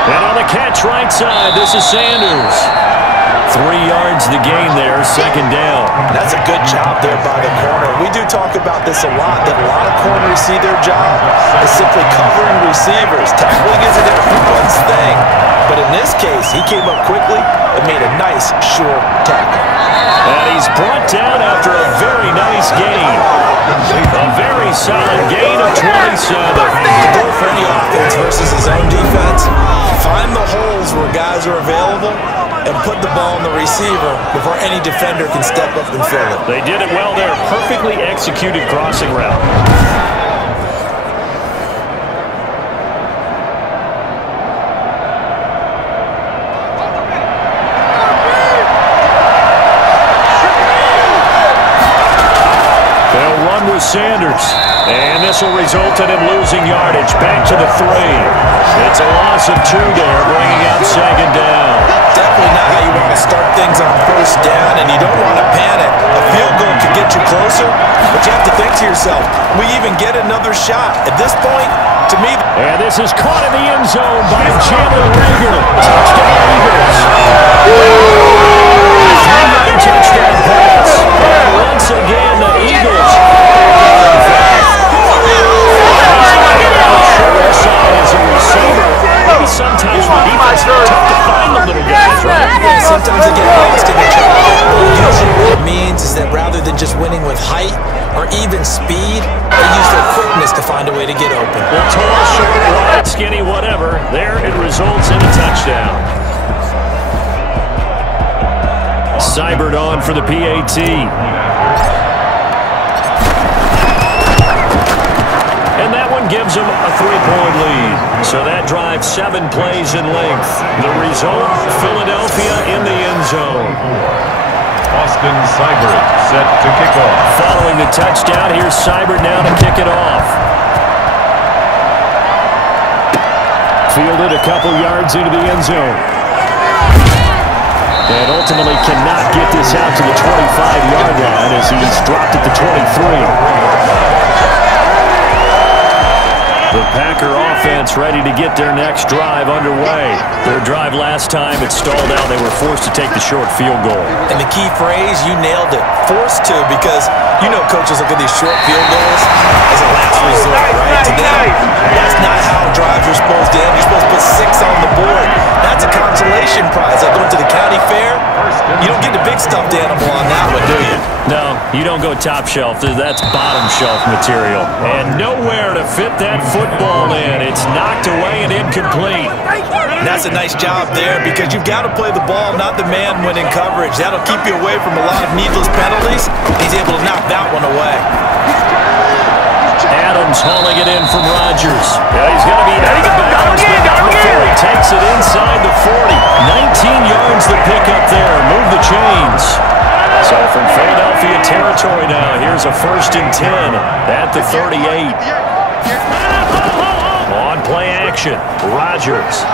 And on the catch right side, this is Sanders. 3 yards the gain there, second down. That's a good job there by the corner. We do talk about this a lot, that a lot of corners see their job as simply covering receivers. Tackling isn't everyone's thing. But in this case, he came up quickly and made a nice, short tackle. And he's brought down after a very nice gain. A very solid gain of 27. The goal for any offense versus his own defense, find the holes where guys are available and put the ball in the receiver before any defender can step up and fill it. They did it well there. Perfectly executed crossing route. Sanders, and this will result in him losing yardage back to the 3. It's a loss of 2 there, bringing up second down. Definitely not how you want to start things on first down, and you don't want to panic. A field goal could get you closer, but you have to think to yourself, we even get another shot. At this point, to me... And this is caught in the end zone by Jalen Reagor. Touchdown Eagles. 3-yard touchdown pass. And once again, the Eagles... Sometimes for defense, it's tough to find the little guys, right? Yeah, sometimes they get lost in the trouble. Usually what it means is that rather than just winning with height or even speed, they use their quickness to find a way to get open. Well, tall, short, wide, skinny, whatever. There it results in a touchdown. Seibert on for the PAT. And that one gives them a 3-point lead. So that drives 7 plays in length. The result, Philadelphia in the end zone. Austin Seibert set to kick off. Following the touchdown, here's Seibert now to kick it off. Fielded a couple yards into the end zone. And ultimately cannot get this out to the 25-yard line as he's dropped at the 23. The Packer offense ready to get their next drive underway. Their drive last time, it stalled out. They were forced to take the short field goal. And the key phrase, you nailed it. Forced to, because you know coaches look at these short field goals as a last resort, right? To them, that's not how drives are supposed to end. You're supposed to put 6 on the board. That's a consolation prize. Like going to the county fair, you don't get the big stuffed animal on that one, do you? No, you don't go top shelf. That's bottom shelf material. And nowhere to fit that football in. It's knocked away and incomplete. And that's a nice job there because you've got to play the ball, not the man when in coverage. That'll keep you away from a lot of needless penalties. He's able to knock that one away. Adams hauling it in from Rodgers. Yeah, he's going to be out of bounds, but not before he takes it inside the 40. 19 yards the pickup there. Move the chains. So from Philadelphia territory now, here's a first and 10 at the 38. On play action, Rodgers.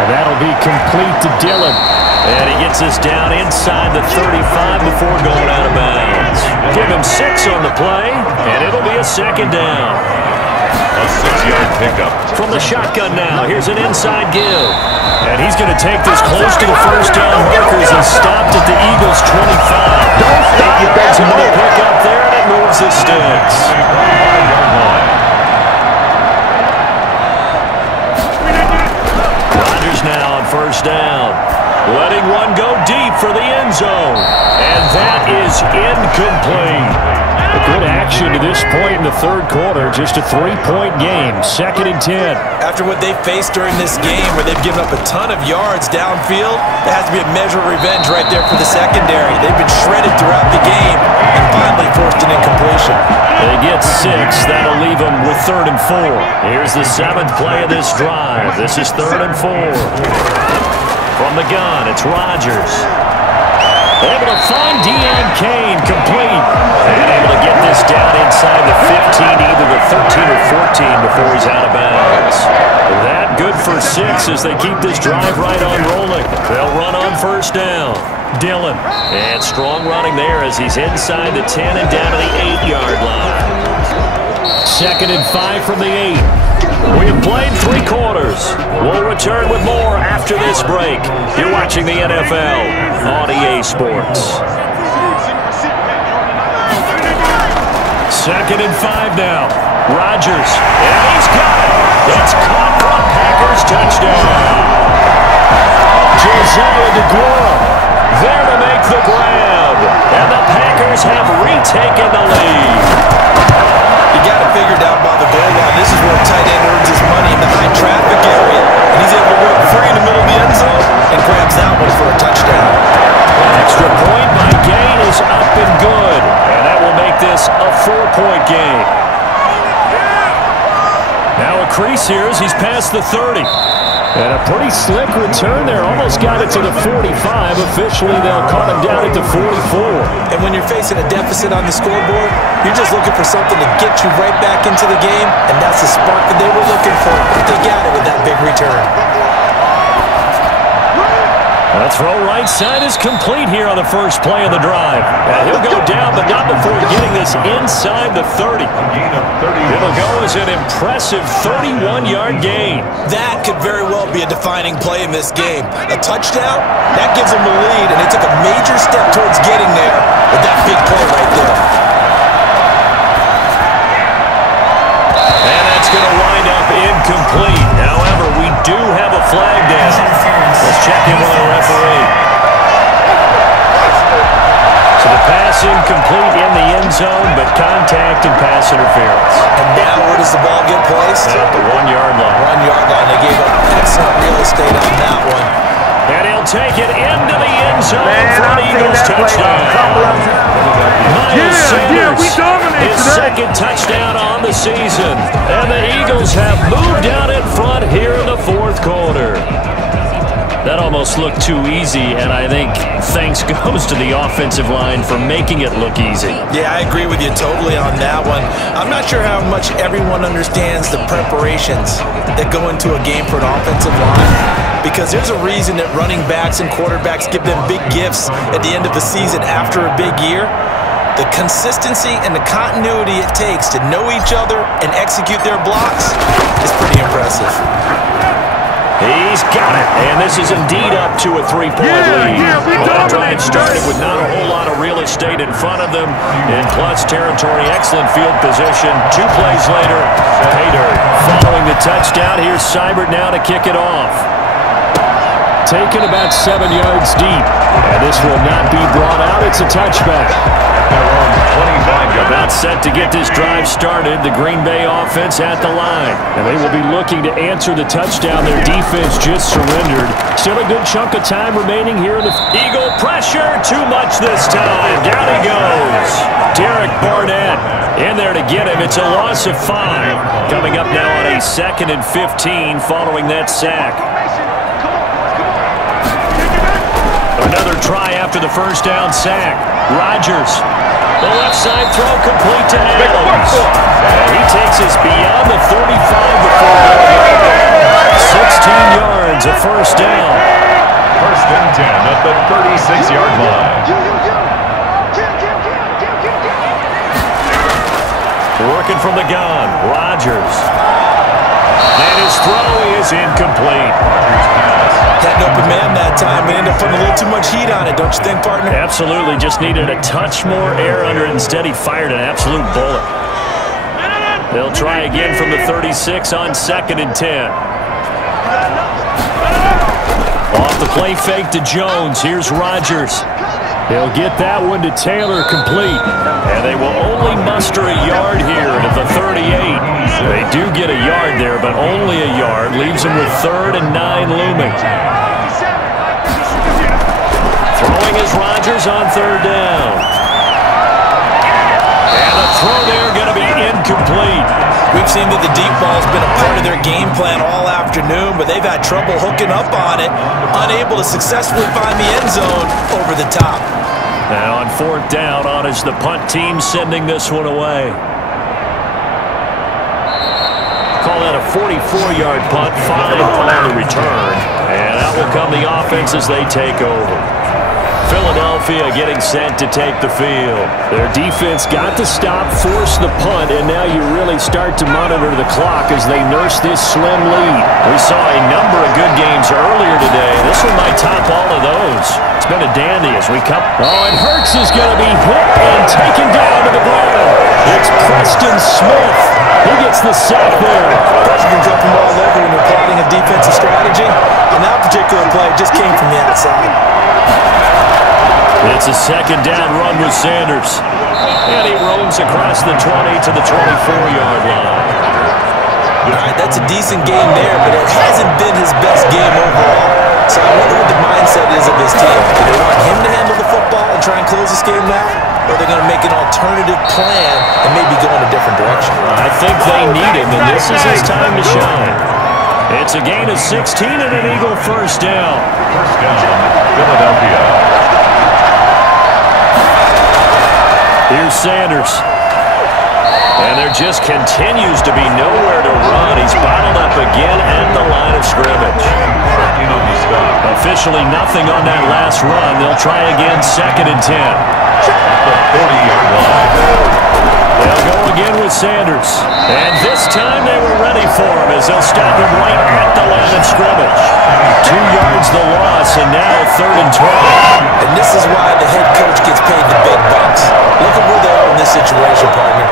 And that'll be complete to Dillon. And he gets us down inside the 35 before going out of bounds. Give him 6 on the play, and it'll be a second down. A 6-yard pickup. From the shotgun now, here's an inside give. And he's going to take this close to the first down markers and stopped at the Eagles' 25. Don't stop that On the ball. pickup there, and it moves the sticks. 5-yard line. Rodgers now on first down. Letting one go deep for the end zone. And that is incomplete. A good action to this point in the third quarter. Just a 3-point game. 2nd and 10. After what they faced during this game where they've given up a ton of yards downfield, there has to be a measure of revenge right there for the secondary. They've been shredded throughout the game and finally forced an incompletion. They get 6. That'll leave them with 3rd and 4. Here's the 7th play of this drive. This is 3rd and 4. From the gun, it's Rodgers. Able to find Deon Cain, complete. And able to get this down inside the 15, either the 13 or 14 before he's out of bounds. That good for 6 as they keep this drive right on rolling. They'll run on first down. Dillon. And strong running there as he's inside the 10 and down to the 8-yard line. 2nd and 5 from the 8. We have played 3 quarters. We'll return with more after this break. You're watching the NFL on EA Sports. 2nd and 5 now. Rodgers. And he's got it. It's caught for a Packers touchdown. Josiah DeGuara there to make the grab. And the Packers have retaken the lead. You got it figured out by the goal line. This is where a tight end earns his money in the high traffic area. And he's able to work free in the middle of the end zone and grabs that one for a touchdown. Extra point by Gain is up and good. And that will make this a 4-point game. Now a crease here as he's past the 30. And a pretty slick return there. Almost got it to the 45. Officially, they'll cut him down at the 44. And when you're facing a deficit on the scoreboard, you're just looking for something to get you right back into the game, and that's the spark that they were looking for. They got it with that big return. The throw right side is complete here on the first play of the drive. And he'll go down, but not before getting this inside the 30. It'll go as an impressive 31-yard gain. That could very well be a defining play in this game. A touchdown, that gives them the lead, and they took a major step towards getting there with that big play right there. And that's going to wind up incomplete. However, we do have a flag down. Let's check in with our referee. So the pass incomplete in the end zone, but contact and pass interference. And now where does the ball get placed? At the 1-yard line. 1-yard line. They gave up excellent real estate on that one. And he'll take it into the end zone for an Eagles touchdown. Miles Sanders, his 2nd touchdown on the season. And the Eagles have moved out in front here in the 4th quarter. That almost looked too easy, and I think thanks goes to the offensive line for making it look easy. Yeah, I agree with you totally on that one. I'm not sure how much everyone understands the preparations that go into a game for an offensive line, because there's a reason that running backs and quarterbacks give them big gifts at the end of the season after a big year. The consistency and the continuity it takes to know each other and execute their blocks is pretty impressive. He's got it, and this is indeed up to a 3-point lead. That drive started with not a whole lot of real estate in front of them. In plus territory, excellent field position. 2 plays later, pay dirt. Following the touchdown, here's Seibert now to kick it off. Taken about 7 yards deep, and this will not be brought out. It's a touchback. About set to get this drive started. The Green Bay offense at the line. And they will be looking to answer the touchdown. Their defense just surrendered. Still a good chunk of time remaining here in the Eagle pressure. Too much this time. Down he goes. Derek Barnett in there to get him. It's a loss of 5. Coming up now on a 2nd and 15 following that sack. Another try after the first down sack. Rodgers. The left side throw complete to Adams. And he takes us beyond the 35 before 16 yards, a first Rodgers. And his throw is incomplete. Had an open man that time and ended up putting a little too much heat on it, don't you think, partner? Absolutely. Just needed a touch more air under it. Instead, he fired an absolute bullet. They'll try again from the 36 on 2nd and 10. Off the play fake to Jones. Here's Rodgers. He'll get that one to Taylor complete. And they will only muster a yard here at the 38. They do get a yard there, but only a yard. Leaves them with 3rd and 9 looming. Throwing is Rodgers on 3rd down. And the throw there going to be incomplete. We've seen that the deep ball's been a part of their game plan all afternoon, but they've had trouble hooking up on it, unable to successfully find the end zone over the top. Now on 4th down, on is the punt team sending this one away. Call that a 44-yard punt, 5 on the return. And out will come the offense as they take over. Philadelphia getting set to take the field. Their defense got to stop, force the punt, and now you really start to monitor the clock as they nurse this slim lead. We saw a number of good games earlier today. This one might top all of those. It's been a dandy as we come. Oh, and Hurts is going to be hit and taken down to the ground. It's Preston Smith. He gets the sack there. Preston jumped them all over when you're plotting a defensive strategy. On that particular play, it just came from the outside. It's a 2nd down run with Sanders. And he roams across the 20 to the 24-yard line. All right, that's a decent game there, but it hasn't been his best game overall. So I wonder what the mindset is of his team. Do they want him to handle the football and try and close this game now? Or are they going to make an alternative plan and maybe go in a different direction? I think they need him, and this is his time to shine. It's a gain of 16 and an Eagle 1st down. 1st down, Philadelphia. Here's Sanders. And there just continues to be nowhere to run. He's bottled up again at the line of scrimmage. Officially nothing on that last run. They'll try again 2nd and 10. The 40-yard line. They'll go again with Sanders. And this time they were ready for him as they'll stop him right at the line of scrimmage. 2 yards the loss, and now 3rd and 12. And this is why the head coach gets paid the big bucks. Look at where they are in this situation, partner.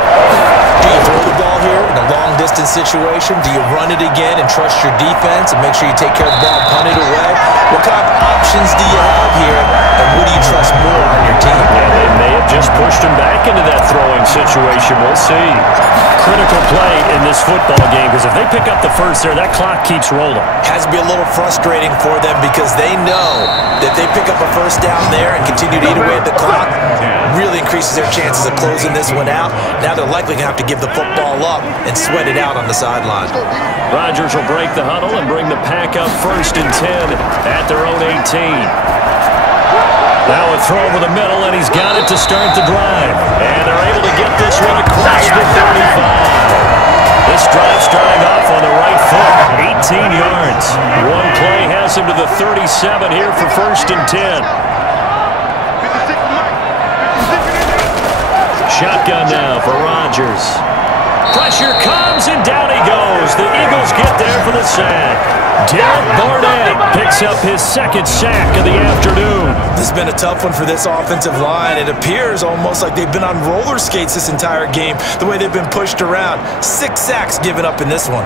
Do you throw the ball here in a long-distance situation? Do you run it again and trust your defense and make sure you take care of the ball and punt it away? What kind of options do you have here, and what do you trust more on your team? Yeah, they may have just pushed him back into that throwing situation. We'll see. Critical play in this football game, because if they pick up the first there, that clock keeps rolling. Has to be a little frustrating for them because they know that if they pick up a first down there and continue to eat away at the clock, really increases their chances of closing this one out. Now they're likely going to have to give the football up and sweat it out on the sideline. Rodgers will break the huddle and bring the pack up 1st and 10 at their own 18. Now a throw over the middle, and he's got it to start the drive. And they're able to get this one across the 35. This drive starting off on the right foot, 18 yards. One play has him to the 37 here for 1st and 10. Shotgun now for Rodgers. Pressure comes, and down he goes. The Eagles get there for the sack. Derek Barnett picks up his 2nd sack of the afternoon. This has been a tough one for this offensive line. It appears almost like they've been on roller skates this entire game, the way they've been pushed around. 6 sacks given up in this one.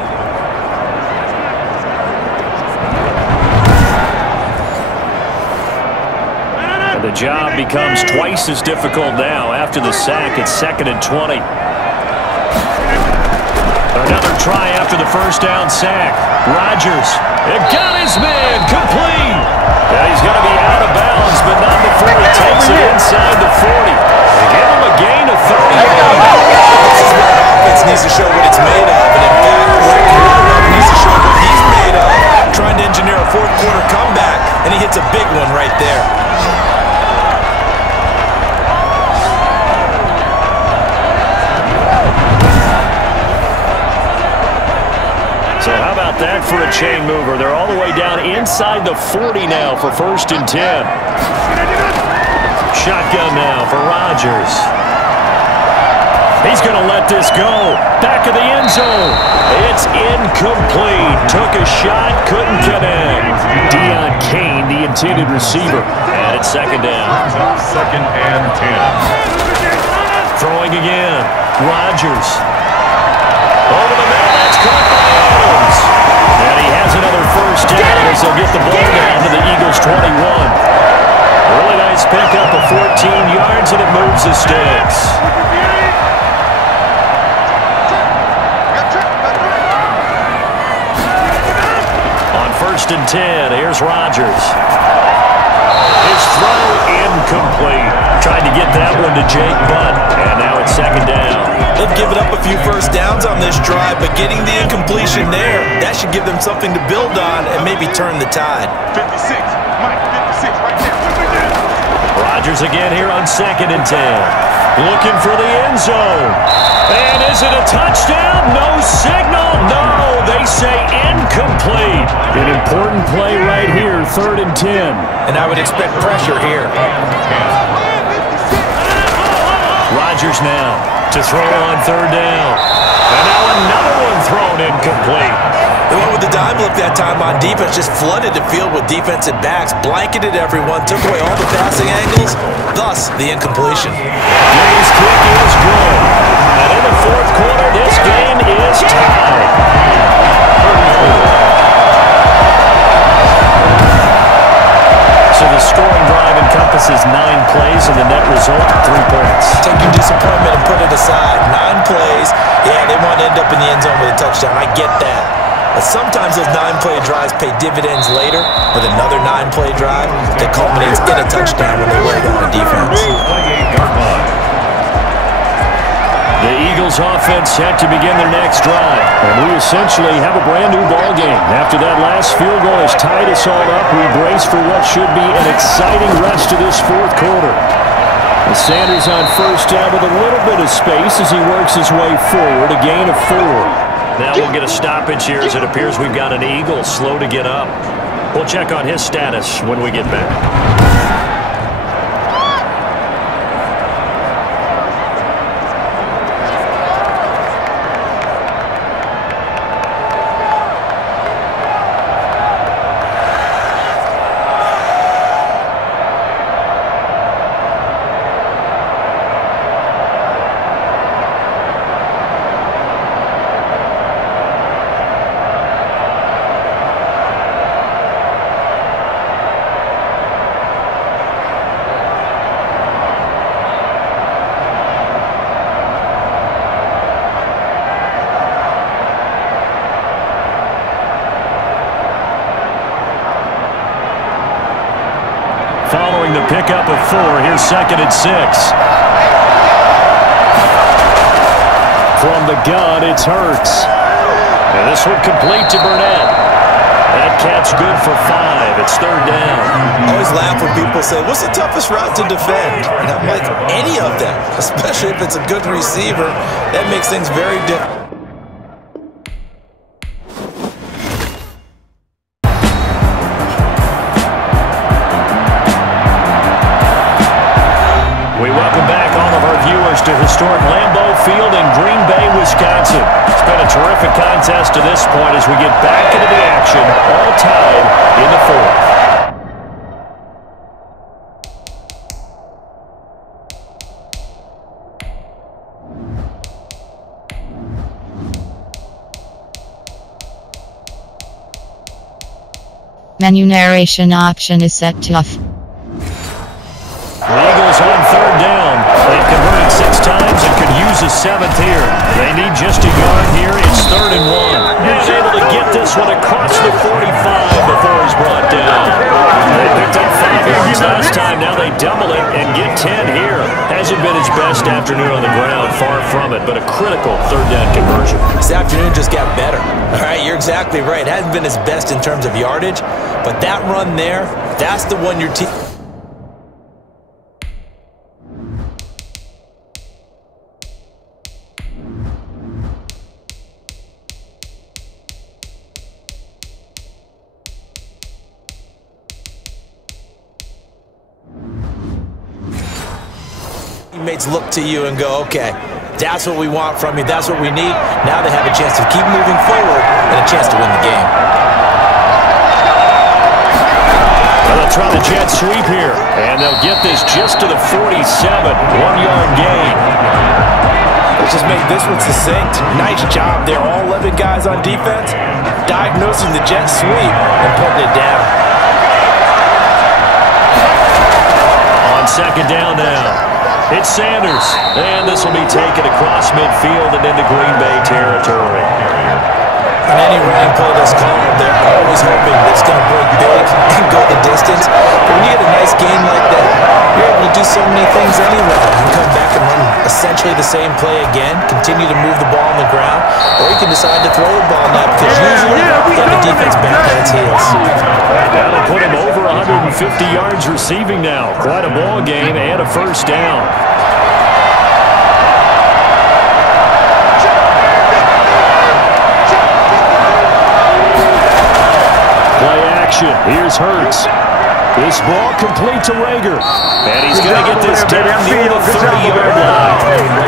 The job becomes twice as difficult now. After the sack, it's 2nd and 20. Another try after the first down sack. Rodgers, it got his man complete. Yeah, he's going to be out of bounds, but not before he takes it inside the 40. They give him a gain of 30. This is what offense needs to show what it's made of. And in fact, Rick Warren needs to show what he's made of, trying to engineer a 4th quarter comeback, and he hits a big one right there. So how about that for a chain mover? They're all the way down inside the 40 now for 1st and 10. Shotgun now for Rodgers. He's going to let this go. Back of the end zone. It's incomplete. Took a shot, couldn't connect. Deion Kane, the intended receiver. And it's second down. Second and 10. Throwing again. Rodgers. Over the middle. That's caught by Adams. And he has another first down as they'll get the ball down to the Eagles' 21. Really nice pickup of 14 yards, and it moves the sticks. On 1st and 10, here's Rodgers. His throw incomplete. Tried to get that one to Jake Butt, and now it's second down. They've given up a few first downs on this drive, but getting the incompletion there, that should give them something to build on and maybe turn the tide. 56, Mike, 56, right there. Rodgers again here on 2nd and 10. Looking for the end zone. And is it a touchdown? No signal. No, they say incomplete. An important play right here, 3rd and 10. And I would expect pressure here. Rodgers now to throw on 3rd down. And now another one thrown incomplete. They went with the dime look that time on defense, just flooded the field with defensive backs, blanketed everyone, took away all the passing angles, thus the incompletion. His kick is good. And in the 4th quarter, this game is tied. So the scoring drive encompasses 9 plays, and the net result, 3 points. Take your disappointment and put it aside. 9 plays. Yeah, they want to end up in the end zone with a touchdown. I get that. But sometimes those 9-play drives pay dividends later with another 9-play drive that culminates in a touchdown when they wear down a defense. The Eagles offense set to begin their next drive. And we essentially have a brand new ball game. After that last field goal has tied us all up, we brace for what should be an exciting rest of this 4th quarter. And Sanders on 1st down with a little bit of space as he works his way forward, a gain of 4. Now we'll get a stoppage here as it appears we've got an Eagle slow to get up. We'll check on his status when we get back. Following the pickup of 4, here's 2nd and 6. From the gun, it's Hurts. And this one complete to Burnett. That catch good for 5. It's 3rd down. I always laugh when people say, what's the toughest route to defend? And I'm like, any of them, especially if it's a good receiver. That makes things very different. To historic Lambeau Field in Green Bay, Wisconsin. It's been a terrific contest to this point as we get back into the action, all tied in the 4th. Menu narration option is set to off. The Eagles on 3rd down. They've converted 6 times and could use a 7th here. They need just a yard here. It's 3rd and 1. He's able to get this one across the 45 before he's brought down. They picked up 5 yards last time. Now they double it and get 10 here. Hasn't been his best afternoon on the ground. Far from it, but a critical 3rd down conversion. This afternoon just got better. All right, you're exactly right. Hasn't been his best in terms of yardage, but that run there, that's the one your team... teammates look to you and go, okay, That's what we want from you. That's what we need. Now they have a chance to keep moving forward and a chance to win the game. Well, they'll try the jet sweep here, and they'll get this just to the 47. 1-yard gain. Let's just make this one succinct. Nice job there. All 11 guys on defense diagnosing the jet sweep and putting it down. On second down now. It's Sanders, and this will be taken across midfield and into Green Bay territory. On any running play that's called, they're always hoping that it's going to break big and go the distance. But when you get a nice gain like that, you're able to do so many things anyway. You can come back and run essentially the same play again, continue to move the ball on the ground, or you can decide to throw the ball now because usually you have the defense back on its heels. That'll put him over 150 yards receiving now. Quite a ball game and a first down. Play action. Here's Hurts. This ball complete to Rager. And he's going to get this down near the 30-yard line.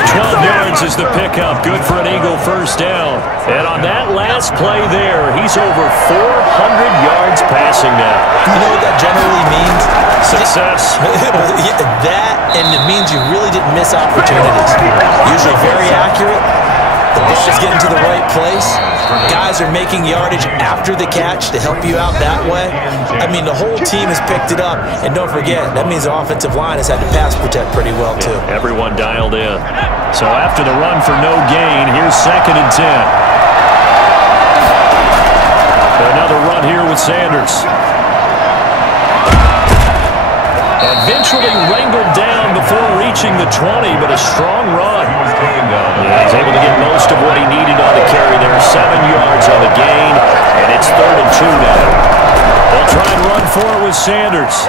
12 yards is the pickup. Good for an Eagle first down. And on that last play there, he's over 400 yards passing now. You know what that generally means? Success. That, and it means you really didn't miss opportunities. Usually very accurate. The ball is getting to the right place. Guys are making yardage after the catch to help you out that way. I mean, the whole team has picked it up. And don't forget, that means the offensive line has had to pass protect pretty well, too. Everyone dialed in. So after the run for no gain, here's 2nd and 10. Another run here with Sanders. Eventually wrangled down before reaching the 20, but a strong run. Yeah, he's able to get most of what he needed on the carry there. 7 yards on the gain, and it's 3rd and 2 now. They'll try and run for it with Sanders.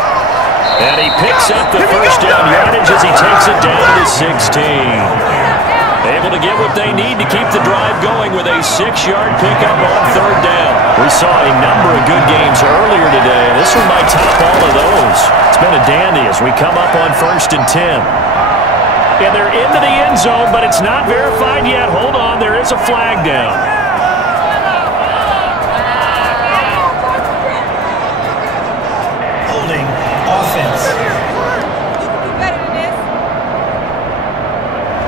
And he picks up the first down yardage as he takes it down to the 16. Able to get what they need to keep the drive going with a 6-yard pickup on 3rd down. We saw a number of good games earlier today. This one might top all of those. It's been a dandy as we come up on 1st and 10. And they're into the end zone, but it's not verified yet. Hold on, there is a flag down. Holding offense.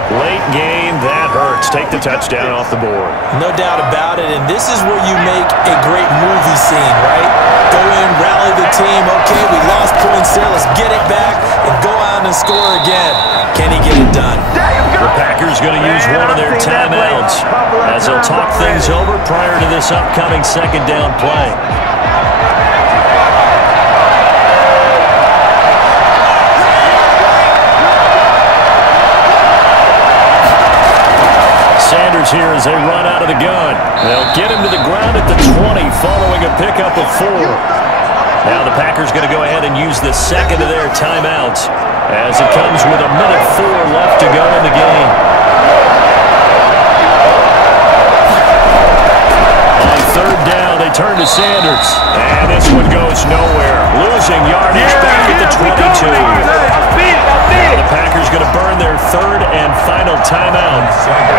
Late game, that hurts. Take the touchdown off the board. No doubt about it, and this is where you make a great movie scene, right? Go in, rally the team. Okay, we lost points there. Let's get it back and go out and score again. Can he get it done? The Packers going to use one of their timeouts as they'll talk things over prior to this upcoming 2nd down play. Sanders here as they run out of the gun. They'll get him to the ground at the 20 following a pickup of 4. Now the Packers going to go ahead and use the 2nd of their timeouts as it comes with 1:04 left to go in the game. On 3rd down, they turn to Sanders. And this one goes nowhere. Losing yardage back at the 22. The Packers going to burn their 3rd and final timeout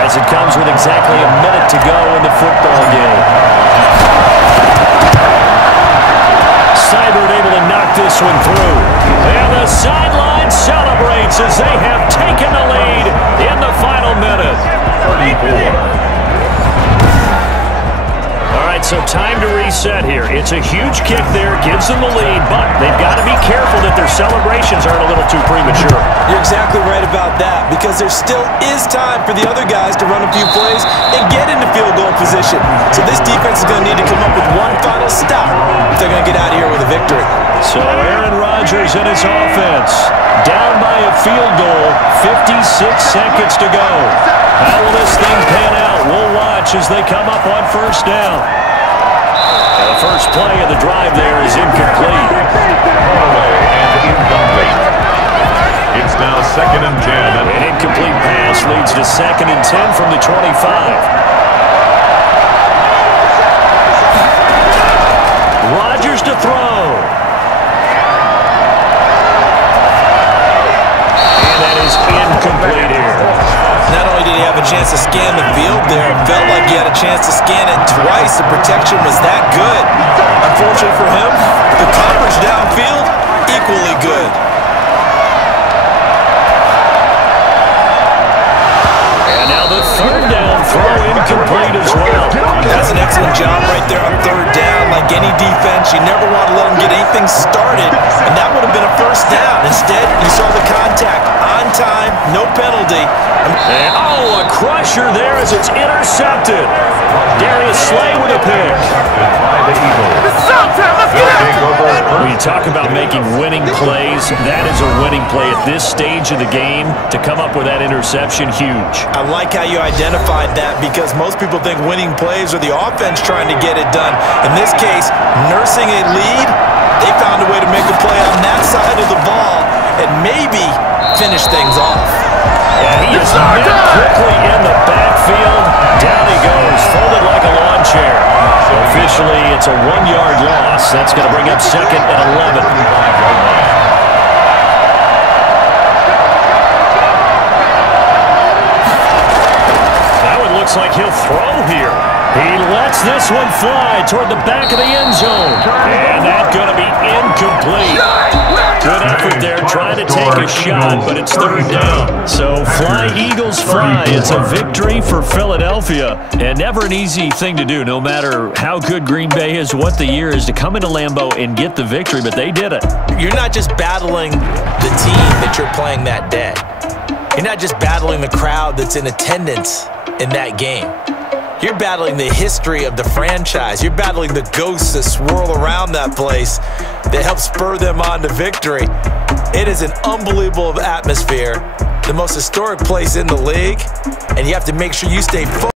as it comes with exactly a minute to go in the football game. Seibert able to knock this one through. And the sideline celebrates as they have taken the lead in the final minute. 34. All right, so time to reset here. It's a huge kick there, gives them the lead, but they've got to be careful that their celebrations aren't a little too premature. You're exactly right about that, because there still is time for the other guys to run a few plays and get into field goal position. So this defense is going to need to come up with one final stop if they're going to get out of here with a victory. So Aaron Rodgers and his offense down by a field goal, 56 seconds to go. How will this thing pan out? We'll watch as they come up on 1st down. And the first play of the drive there is incomplete. It's now 2nd and 10. An incomplete pass leads to 2nd and 10 from the 25. Rodgers to throw. And that is incomplete here. Not only did he have scan the field there. It felt like he had a chance to scan it twice. The protection was that good. Unfortunately for him, the coverage downfield, equally good. And now the third down throw incomplete as well. That's an excellent job right there on third down. Like any defense, you never want to let them get anything started, and that would have been a first down. Instead, you saw the contact on time, no penalty. And, a crusher there as it's intercepted. Darius Slay with a pick. When you talk about making winning plays, that is a winning play at this stage of the game. To come up with that interception, huge. I like how you identified that, because most people think winning plays are the offense trying to get it done. In this case, nursing a lead, they found a way to make a play on that side of the ball and maybe finish things off. And he is met quickly in the backfield. Down he goes, folded like a lawn chair. So officially, it's a 1-yard loss. That's going to bring up second and 11. Now it looks like he'll throw here. He lets this one fly toward the back of the end zone. And that's going to be incomplete. Good effort there, trying to take a shot, but it's third down. So fly, Eagles, fly. It's a victory for Philadelphia. And never an easy thing to do, no matter how good Green Bay is, what the year is, to come into Lambeau and get the victory, but they did it. You're not just battling the team that you're playing that day. You're not just battling the crowd that's in attendance in that game. You're battling the history of the franchise. You're battling the ghosts that swirl around that place that help spur them on to victory. It is an unbelievable atmosphere, the most historic place in the league, and you have to make sure you stay focused.